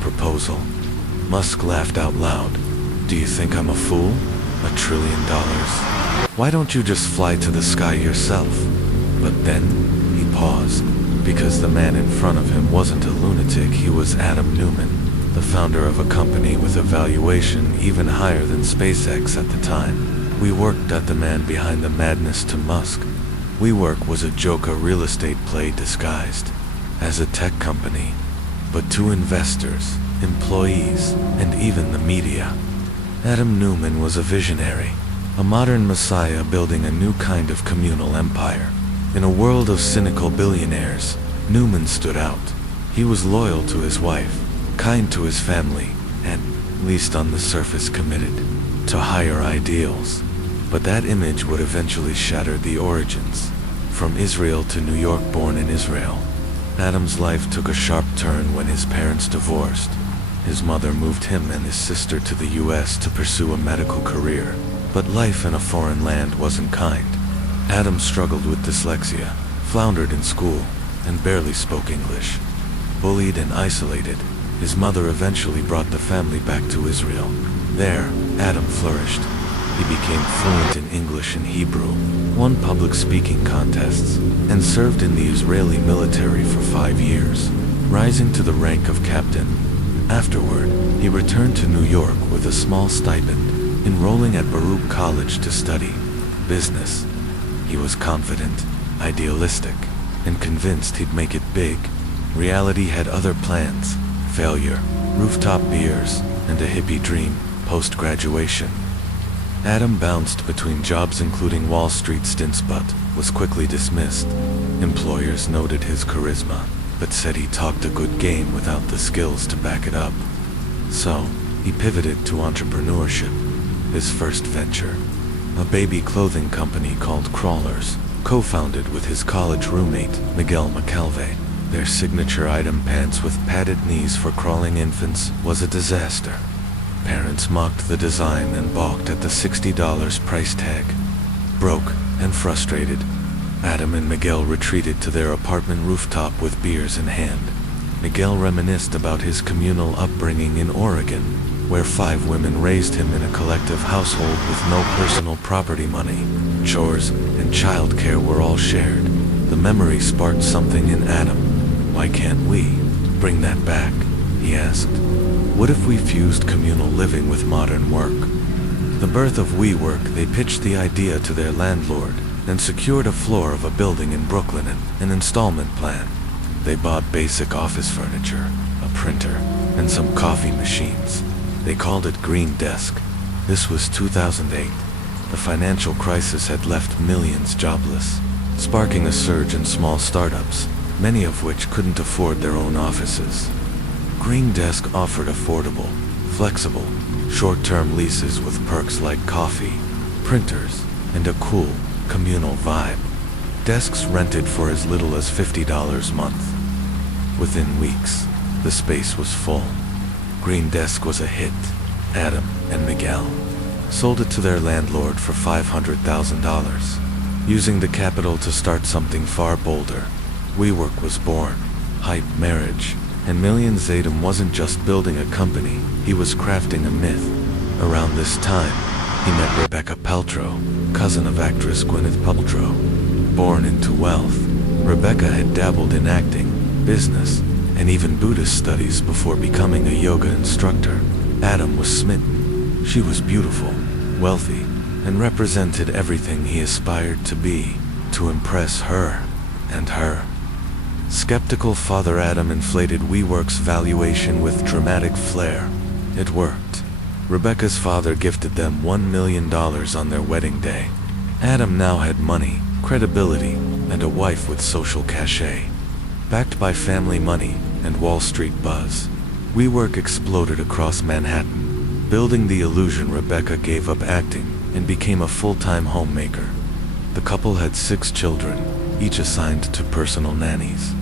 proposal. Musk laughed out loud. "Do you think I'm a fool? $1 trillion? Why don't you just fly to the sky yourself?" But then, he paused, because the man in front of him wasn't a lunatic. He was Adam Newman, the founder of a company with a valuation even higher than SpaceX at the time. "We worked," at the man behind the madness to Musk. WeWork was a joke, a real estate play disguised as a tech company, but to investors, employees, and even the media, Adam Newman was a visionary, a modern messiah building a new kind of communal empire. In a world of cynical billionaires, Newman stood out. He was loyal to his wife, kind to his family, and, at least on the surface, committed to higher ideals. But that image would eventually shatter. The origins. From Israel to New York. Born in Israel, Adam's life took a sharp turn when his parents divorced. His mother moved him and his sister to the US to pursue a medical career. But life in a foreign land wasn't kind. Adam struggled with dyslexia, floundered in school, and barely spoke English. Bullied and isolated, his mother eventually brought the family back to Israel. There, Adam flourished. He became fluent in English and Hebrew, won public speaking contests, and served in the Israeli military for 5 years, rising to the rank of captain. Afterward, he returned to New York with a small stipend, enrolling at Baruch College to study business. He was confident, idealistic, and convinced he'd make it big. Reality had other plans: failure, rooftop beers, and a hippie dream. Post-graduation, Adam bounced between jobs including Wall Street stints but was quickly dismissed. Employers noted his charisma, but said he talked a good game without the skills to back it up. So, he pivoted to entrepreneurship. His first venture, a baby clothing company called Crawlers, co-founded with his college roommate, Miguel McKelvey. Their signature item, pants with padded knees for crawling infants, was a disaster. Parents mocked the design and balked at the $60 price tag. Broke and frustrated, Adam and Miguel retreated to their apartment rooftop with beers in hand. Miguel reminisced about his communal upbringing in Oregon, where 5 women raised him in a collective household with no personal property money. Chores and childcare were all shared. The memory sparked something in Adam. Why can't we bring that back? He asked. What if we fused communal living with modern work? The birth of WeWork, they pitched the idea to their landlord and secured a floor of a building in Brooklyn and an installment plan. They bought basic office furniture, a printer, and some coffee machines. They called it Green Desk. This was 2008. The financial crisis had left millions jobless, sparking a surge in small startups, many of which couldn't afford their own offices. Green Desk offered affordable, flexible, short-term leases with perks like coffee, printers, and a cool, communal vibe. Desks rented for as little as $50 a month. Within weeks, the space was full. Green Desk was a hit. Adam and Miguel sold it to their landlord for $500,000. Using the capital to start something far bolder, WeWork was born. Hype, marriage, and millions. Adam wasn't just building a company, he was crafting a myth. Around this time, he met Rebecca Peltro, cousin of actress Gwyneth Paltrow. Born into wealth, Rebecca had dabbled in acting, business, and even Buddhist studies before becoming a yoga instructor. Adam was smitten. She was beautiful, wealthy, and represented everything he aspired to be. To impress her, and her. Skeptical Father Adam inflated WeWork's valuation with dramatic flair. It worked. Rebecca's father gifted them $1 million on their wedding day. Adam now had money, credibility, and a wife with social cachet. Backed by family money and Wall Street buzz, WeWork exploded across Manhattan, building the illusion Rebecca gave up acting and became a full-time homemaker. The couple had 6 children, each assigned to personal nannies.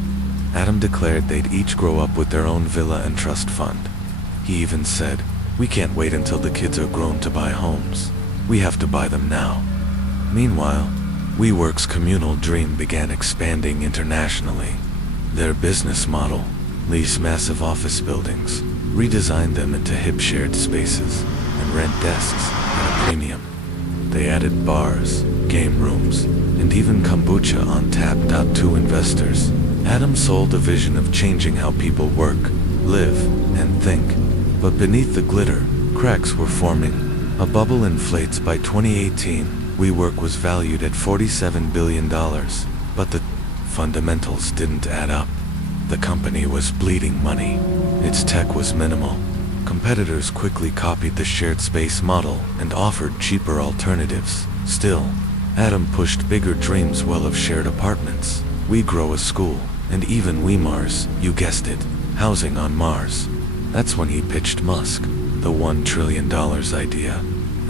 Adam declared they'd each grow up with their own villa and trust fund. He even said, "We can't wait until the kids are grown to buy homes. We have to buy them now." Meanwhile, WeWork's communal dream began expanding internationally. Their business model: lease massive office buildings, redesign them into hip shared spaces, and rent desks at a premium. They added bars, game rooms, and even kombucha on tap. To investors, Adam sold a vision of changing how people work, live, and think. But beneath the glitter, cracks were forming. A bubble inflates. By 2018, WeWork was valued at $47 billion, but the fundamentals didn't add up. The company was bleeding money. Its tech was minimal. Competitors quickly copied the shared space model and offered cheaper alternatives. Still, Adam pushed bigger dreams. Well, of shared apartments, We Grow a school, and even WeMars, you guessed it, housing on Mars. That's when he pitched Musk the $1 trillion idea.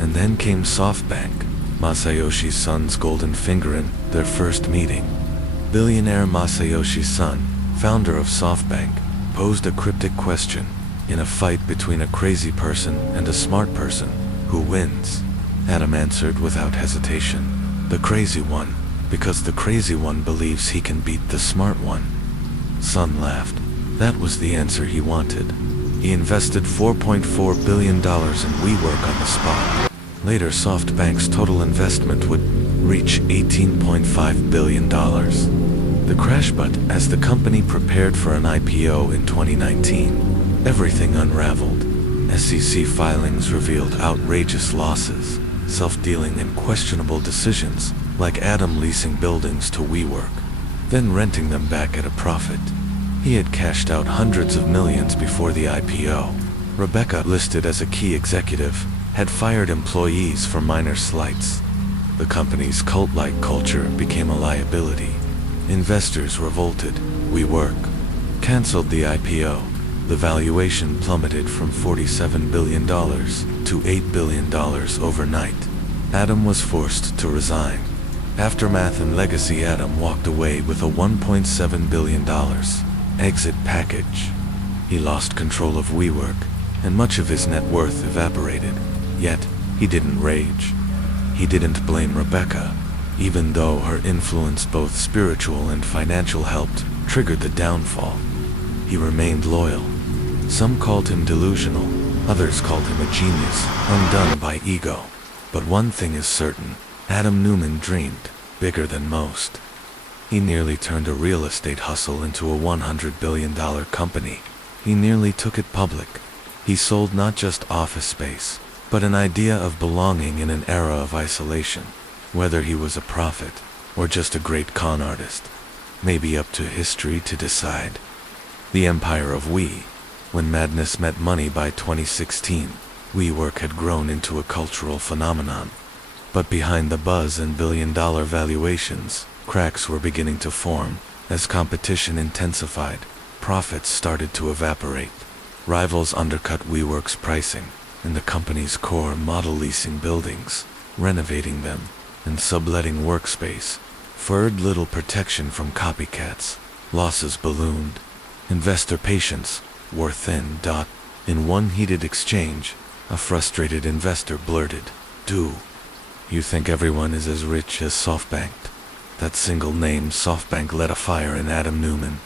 And then came SoftBank, Masayoshi Son's golden finger in their first meeting. Billionaire Masayoshi Son, founder of SoftBank, posed a cryptic question: in a fight between a crazy person and a smart person, who wins? Adam answered without hesitation: the crazy one, because the crazy one believes he can beat the smart one. Son laughed. That was the answer he wanted. He invested $4.4 billion in WeWork on the spot. Later, SoftBank's total investment would reach $18.5 billion. The crash. But as the company prepared for an IPO in 2019, everything unraveled. SEC filings revealed outrageous losses, self-dealing, and questionable decisions, like Adam leasing buildings to WeWork, then renting them back at a profit. He had cashed out hundreds of millions before the IPO. Rebecca, listed as a key executive, had fired employees for minor slights. The company's cult-like culture became a liability. Investors revolted. WeWork canceled the IPO. The valuation plummeted from $47 billion to $8 billion overnight. Adam was forced to resign. Aftermath and legacy: Adam walked away with a $1.7 billion exit package. He lost control of WeWork, and much of his net worth evaporated. Yet, he didn't rage. He didn't blame Rebecca, even though her influence, both spiritual and financial, helped trigger the downfall. He remained loyal. Some called him delusional, Others called him a genius, undone by ego. But one thing is certain, Adam Newman dreamed bigger than most. He nearly turned a real estate hustle into a $100 billion company. He nearly took it public. He sold not just office space, but an idea of belonging in an era of isolation. Whether he was a prophet, or just a great con artist, may be up to history to decide. The empire of We. When madness met money by 2016, WeWork had grown into a cultural phenomenon. But behind the buzz and billion-dollar valuations, cracks were beginning to form. As competition intensified, profits started to evaporate. Rivals undercut WeWork's pricing, and the company's core model leasing buildings, renovating them, and subletting workspace, offered little protection from copycats. Losses ballooned. Investor patience wore thin. In one heated exchange, a frustrated investor blurted, "Do you think everyone is as rich as SoftBank?" That single name, SoftBank, lit a fire in Adam Newman.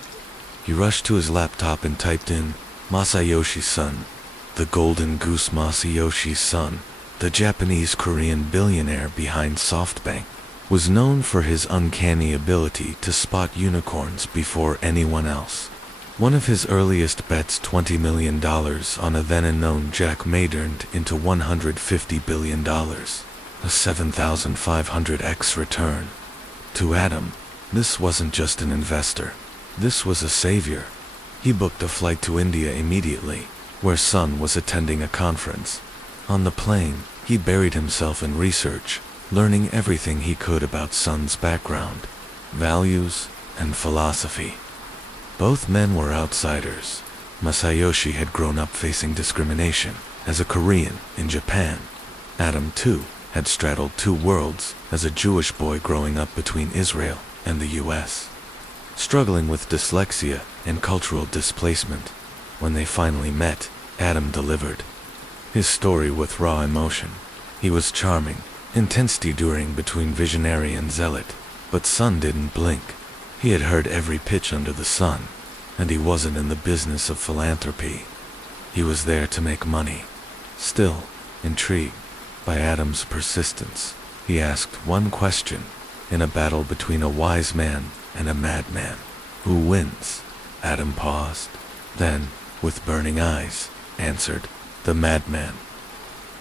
He rushed to his laptop and typed in, "Masayoshi Son." The Golden Goose. Masayoshi Son, the Japanese-Korean billionaire behind SoftBank, was known for his uncanny ability to spot unicorns before anyone else. One of his earliest bets, $20 million on a then-unknown Jack Ma, turned into $150 billion, a 7,500x return. To Adam, this wasn't just an investor. This was a savior. He booked a flight to India immediately, where Son was attending a conference. On the plane, he buried himself in research, learning everything he could about Son's background, values, and philosophy. Both men were outsiders. Masayoshi had grown up facing discrimination as a Korean in Japan. Adam, too, had straddled two worlds as a Jewish boy growing up between Israel and the US, struggling with dyslexia and cultural displacement. When they finally met, Adam delivered his story with raw emotion. He was charming, intensely enduring between visionary and zealot, but Son didn't blink. He had heard every pitch under the sun, and he wasn't in the business of philanthropy. He was there to make money. Still, intrigued by Adam's persistence, he asked one question: in a battle between a wise man and a madman, who wins? Adam paused, then, with burning eyes, answered, "The madman."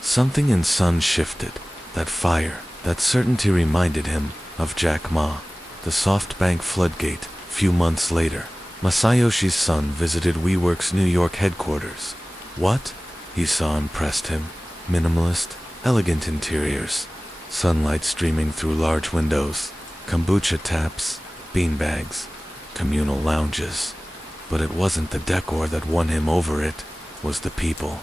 Something in Son shifted. That fire, that certainty reminded him of Jack Ma. The SoftBank floodgate. Few months later, Masayoshi's Son visited WeWork's New York headquarters. What he saw impressed him. Minimalist, elegant interiors, sunlight streaming through large windows, kombucha taps, beanbags, communal lounges. But it wasn't the decor that won him over, it was the people.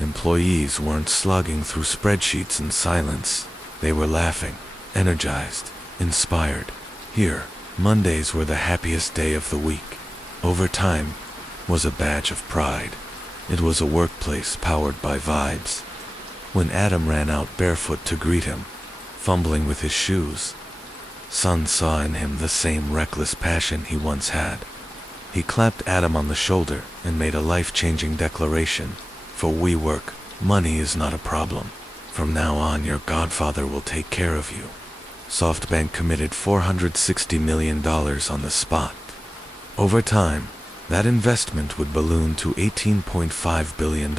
Employees weren't slogging through spreadsheets in silence. They were laughing, energized, inspired. Here, Mondays were the happiest day of the week. Overtime was a badge of pride. It was a workplace powered by vibes. When Adam ran out barefoot to greet him, fumbling with his shoes, Son saw in him the same reckless passion he once had. He clapped Adam on the shoulder and made a life-changing declaration. For WeWork, money is not a problem. From now on, your godfather will take care of you. SoftBank committed $460 million on the spot. Over time, that investment would balloon to $18.5 billion.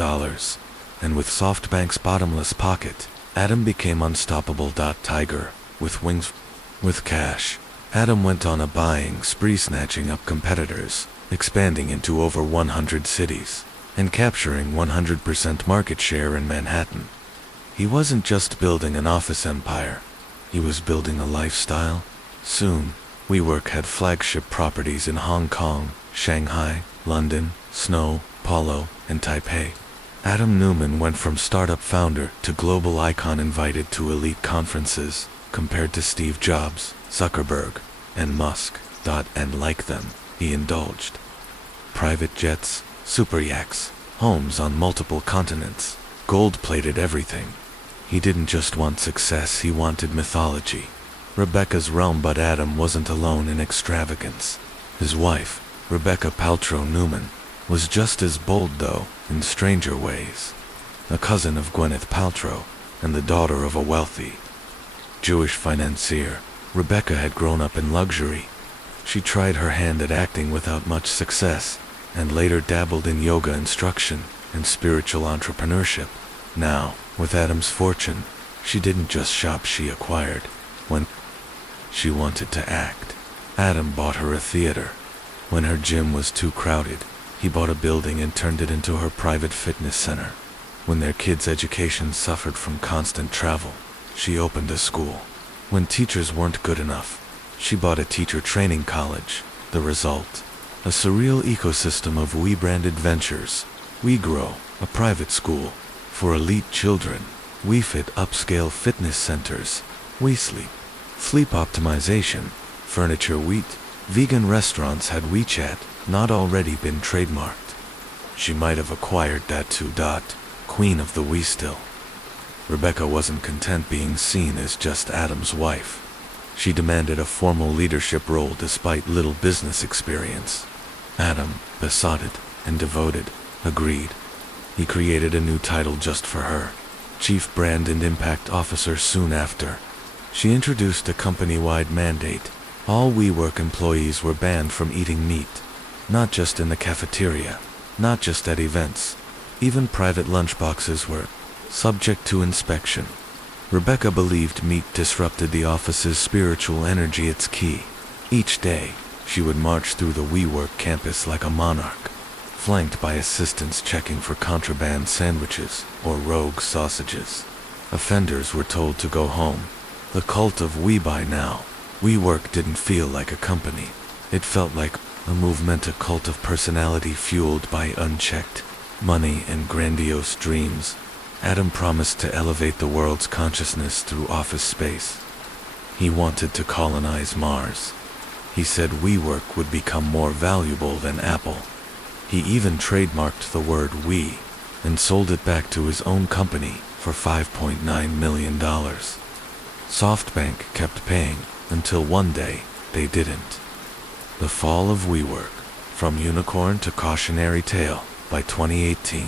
And with SoftBank's bottomless pocket, Adam became unstoppable. Tiger, with wings. With cash, Adam went on a buying spree, snatching up competitors, expanding into over 100 cities, and capturing 100% market share in Manhattan. He wasn't just building an office empire. He was building a lifestyle. Soon, WeWork had flagship properties in Hong Kong, Shanghai, London, Snow, Paulo, and Taipei. Adam Newman went from startup founder to global icon, invited to elite conferences, compared to Steve Jobs, Zuckerberg, and Musk. And like them, he indulged. Private jets, super yachts, homes on multiple continents, gold-plated everything. He didn't just want success, he wanted mythology. Rebecca's realm. But Adam wasn't alone in extravagance. His wife, Rebecca Paltrow Newman, was just as bold, though in stranger ways. a cousin of Gwyneth Paltrow, and the daughter of a wealthy Jewish financier. Rebecca had grown up in luxury. She tried her hand at acting without much success, and later dabbled in yoga instruction and spiritual entrepreneurship. Now, with Adam's fortune, she didn't just shop, she acquired. When she wanted to act, Adam bought her a theater. When her gym was too crowded, he bought a building and turned it into her private fitness center. When their kids' education suffered from constant travel, she opened a school. When teachers weren't good enough, she bought a teacher training college. The result? A surreal ecosystem of we-branded ventures. We Grow, a private school for elite children. We Fit, upscale fitness centers. We Sleep, sleep optimization. Furniture Wheat, vegan restaurants. Had WeChat not already been trademarked, she might have acquired that too. Queen of the We still. Rebecca wasn't content being seen as just Adam's wife. She demanded a formal leadership role despite little business experience. Adam, besotted and devoted, agreed. He created a new title just for her, Chief Brand and Impact Officer. Soon after, she introduced a company-wide mandate. All WeWork employees were banned from eating meat, not just in the cafeteria, not just at events. Even private lunchboxes were subject to inspection. Rebecca believed meat disrupted the office's spiritual energy. Its key. Each day, she would march through the WeWork campus like a monarch, flanked by assistants checking for contraband sandwiches or rogue sausages. Offenders were told to go home. The cult of We Buy Now. WeWork didn't feel like a company. It felt like a movement, a cult of personality fueled by unchecked money and grandiose dreams. Adam promised to elevate the world's consciousness through office space. He wanted to colonize Mars. He said WeWork would become more valuable than Apple. He even trademarked the word we and sold it back to his own company for $5.9 million. SoftBank kept paying until one day they didn't. The fall of WeWork, from unicorn to cautionary tale. By 2018,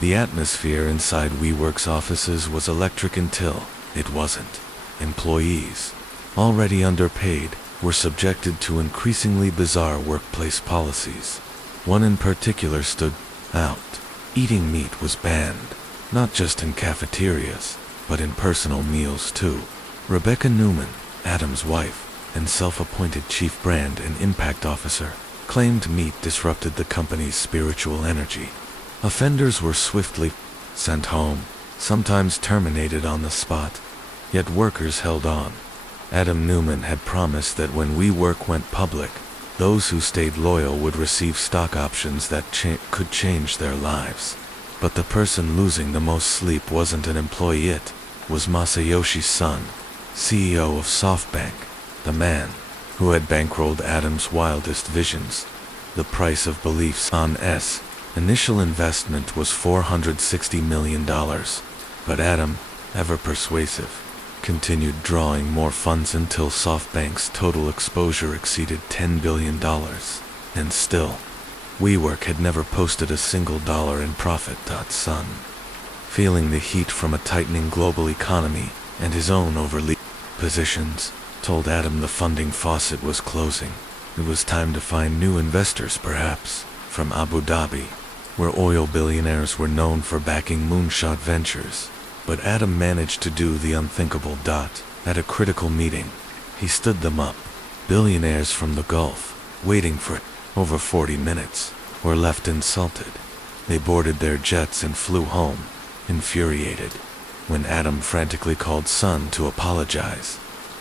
the atmosphere inside WeWork's offices was electric until it wasn't. Employees, already underpaid, were subjected to increasingly bizarre workplace policies. One in particular stood out. Eating meat was banned, not just in cafeterias, but in personal meals too. Rebecca Newman, Adam's wife and self-appointed Chief Brand and Impact Officer, claimed meat disrupted the company's spiritual energy. Offenders were swiftly sent home, sometimes terminated on the spot, yet workers held on. Adam Newman had promised that when WeWork went public, those who stayed loyal would receive stock options that could change their lives. But the person losing the most sleep wasn't an employee, it was Masayoshi Son, CEO of SoftBank, the man who had bankrolled Adam's wildest visions. The price of beliefs on S. Initial investment was $460 million, but Adam, ever persuasive, continued drawing more funds until SoftBank's total exposure exceeded $10 billion. And still, WeWork had never posted a single dollar in profit. Son, feeling the heat from a tightening global economy and his own overly positions, told Adam the funding faucet was closing. It was time to find new investors, perhaps from Abu Dhabi, where oil billionaires were known for backing moonshot ventures. But Adam managed to do the unthinkable. At a critical meeting, he stood them up. Billionaires from the Gulf, waiting for it. Over 40 minutes, were left insulted. They boarded their jets and flew home, infuriated, when Adam frantically called Son to apologize.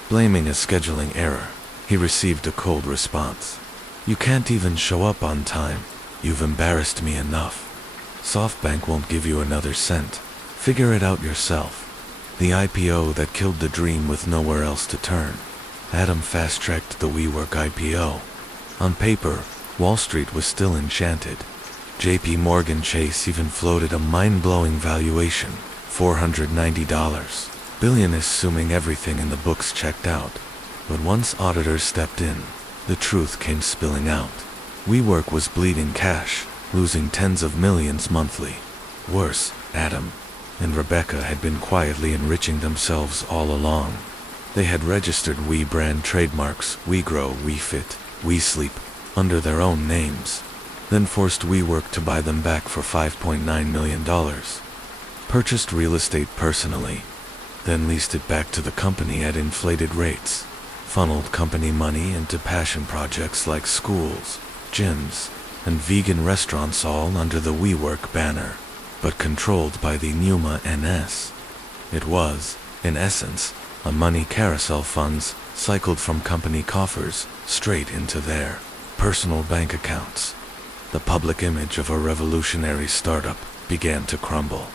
Blaming a scheduling error, he received a cold response. "You can't even show up on time. You've embarrassed me enough. SoftBank won't give you another cent. Figure it out yourself." The IPO that killed the dream with nowhere else to turn. Adam fast-tracked the WeWork IPO. On paper, Wall Street was still enchanted. JP Morgan Chase even floated a mind-blowing valuation, $490 billion, assuming everything in the books checked out. But once auditors stepped in, the truth came spilling out. WeWork was bleeding cash, losing tens of millions monthly. Worse, Adam and Rebecca had been quietly enriching themselves all along. They had registered We brand trademarks, We Grow, We Fit, We Sleep, under their own names, then forced WeWork to buy them back for $5.9 million. Purchased real estate personally, then leased it back to the company at inflated rates, funneled company money into passion projects like schools, gyms, and vegan restaurants, all under the WeWork banner, but controlled by the Numa NS. It was, in essence, a money carousel. Funds cycled from company coffers straight into their personal bank accounts. The public image of a revolutionary startup began to crumble.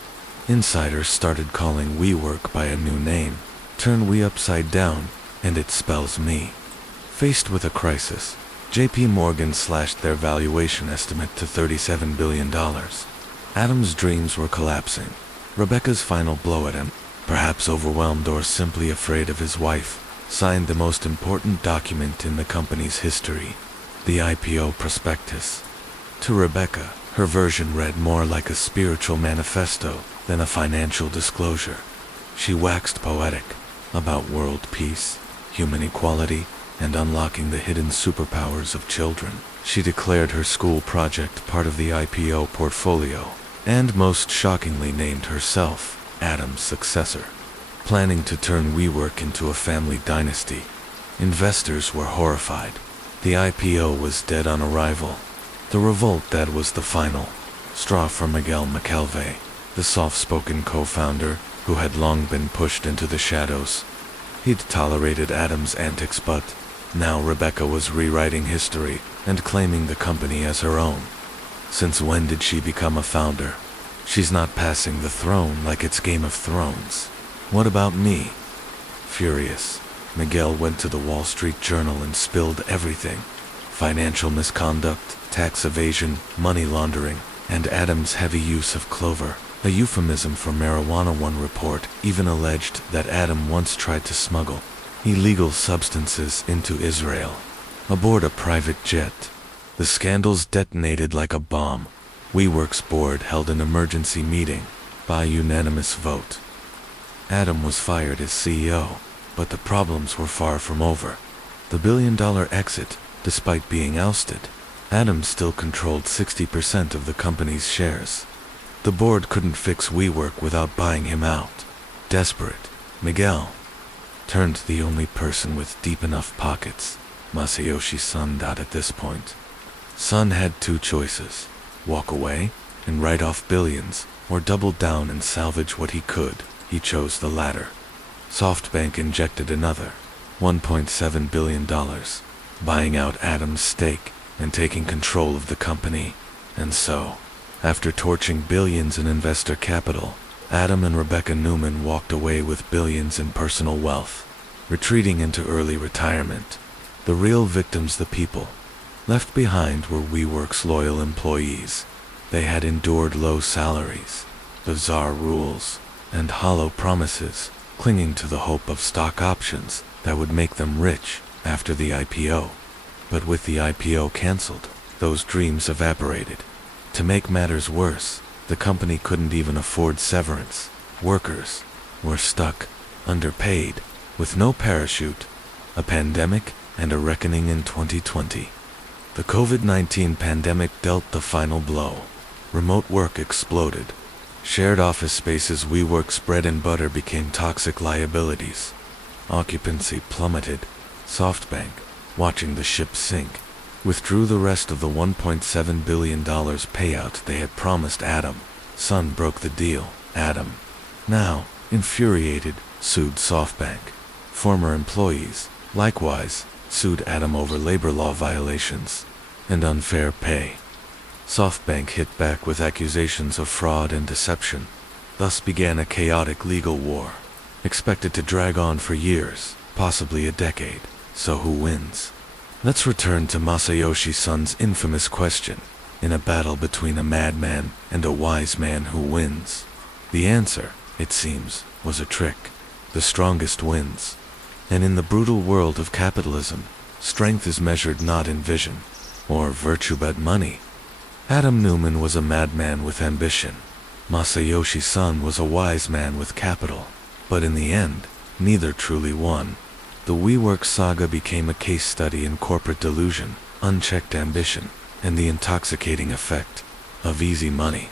Insiders started calling WeWork by a new name. Turn We upside down, and it spells me. Faced with a crisis, JP Morgan slashed their valuation estimate to $37 billion. Adam's dreams were collapsing. Rebecca's final blow at him, perhaps overwhelmed or simply afraid of his wife, signed the most important document in the company's history, the IPO prospectus. To Rebecca, her version read more like a spiritual manifesto than a financial disclosure. She waxed poetic about world peace, human equality, and unlocking the hidden superpowers of children. She declared her school project part of the IPO portfolio, and most shockingly named herself Adam's successor, planning to turn WeWork into a family dynasty. Investors were horrified. The IPO was dead on arrival. The revolt that was the final straw for Miguel McKelvey, the soft-spoken co-founder who had long been pushed into the shadows. He'd tolerated Adam's antics, but now Rebecca was rewriting history and claiming the company as her own. Since when did she become a founder? She's not passing the throne like it's Game of Thrones. What about me? Furious, Miguel went to the Wall Street Journal and spilled everything. Financial misconduct, tax evasion, money laundering, and Adam's heavy use of clover, a euphemism for marijuana. One report even alleged that Adam once tried to smuggle illegal substances into Israel aboard a private jet. The scandals detonated like a bomb. WeWork's board held an emergency meeting by unanimous vote. Adam was fired as CEO, but the problems were far from over. The billion-dollar exit, despite being ousted, Adam still controlled 60% of the company's shares. The board couldn't fix WeWork without buying him out. Desperate, Miguel turned to the only person with deep enough pockets, Masayoshi Son. At this point, Son had two choices: walk away and write off billions, or double down and salvage what he could. He chose the latter. SoftBank injected another $1.7 billion, buying out Adam's stake and taking control of the company. And so, after torching billions in investor capital, Adam and Rebecca Newman walked away with billions in personal wealth, retreating into early retirement. The real victims, the people left behind, were WeWork's loyal employees. They had endured low salaries, bizarre rules, and hollow promises, clinging to the hope of stock options that would make them rich after the IPO. But with the IPO canceled, those dreams evaporated. To make matters worse, the company couldn't even afford severance. Workers were stuck, underpaid, with no parachute, a pandemic, and a reckoning in 2020. The COVID-19 pandemic dealt the final blow. Remote work exploded. Shared office spaces, WeWork's bread and butter, became toxic liabilities. Occupancy plummeted. SoftBank, watching the ship sink, withdrew the rest of the $1.7 billion payout they had promised Adam. Son broke the deal. Adam, now infuriated, sued SoftBank. Former employees, likewise, sued Adam over labor law violations and unfair pay. SoftBank hit back with accusations of fraud and deception. Thus began a chaotic legal war, expected to drag on for years, possibly a decade. So who wins? Let's return to Masayoshi Son's infamous question. In a battle between a madman and a wise man, who wins? The answer, it seems, was a trick. The strongest wins. And in the brutal world of capitalism, strength is measured not in vision or virtue but money. Adam Newman was a madman with ambition. Masayoshi Son was a wise man with capital, but in the end, neither truly won. The WeWork saga became a case study in corporate delusion, unchecked ambition, and the intoxicating effect of easy money.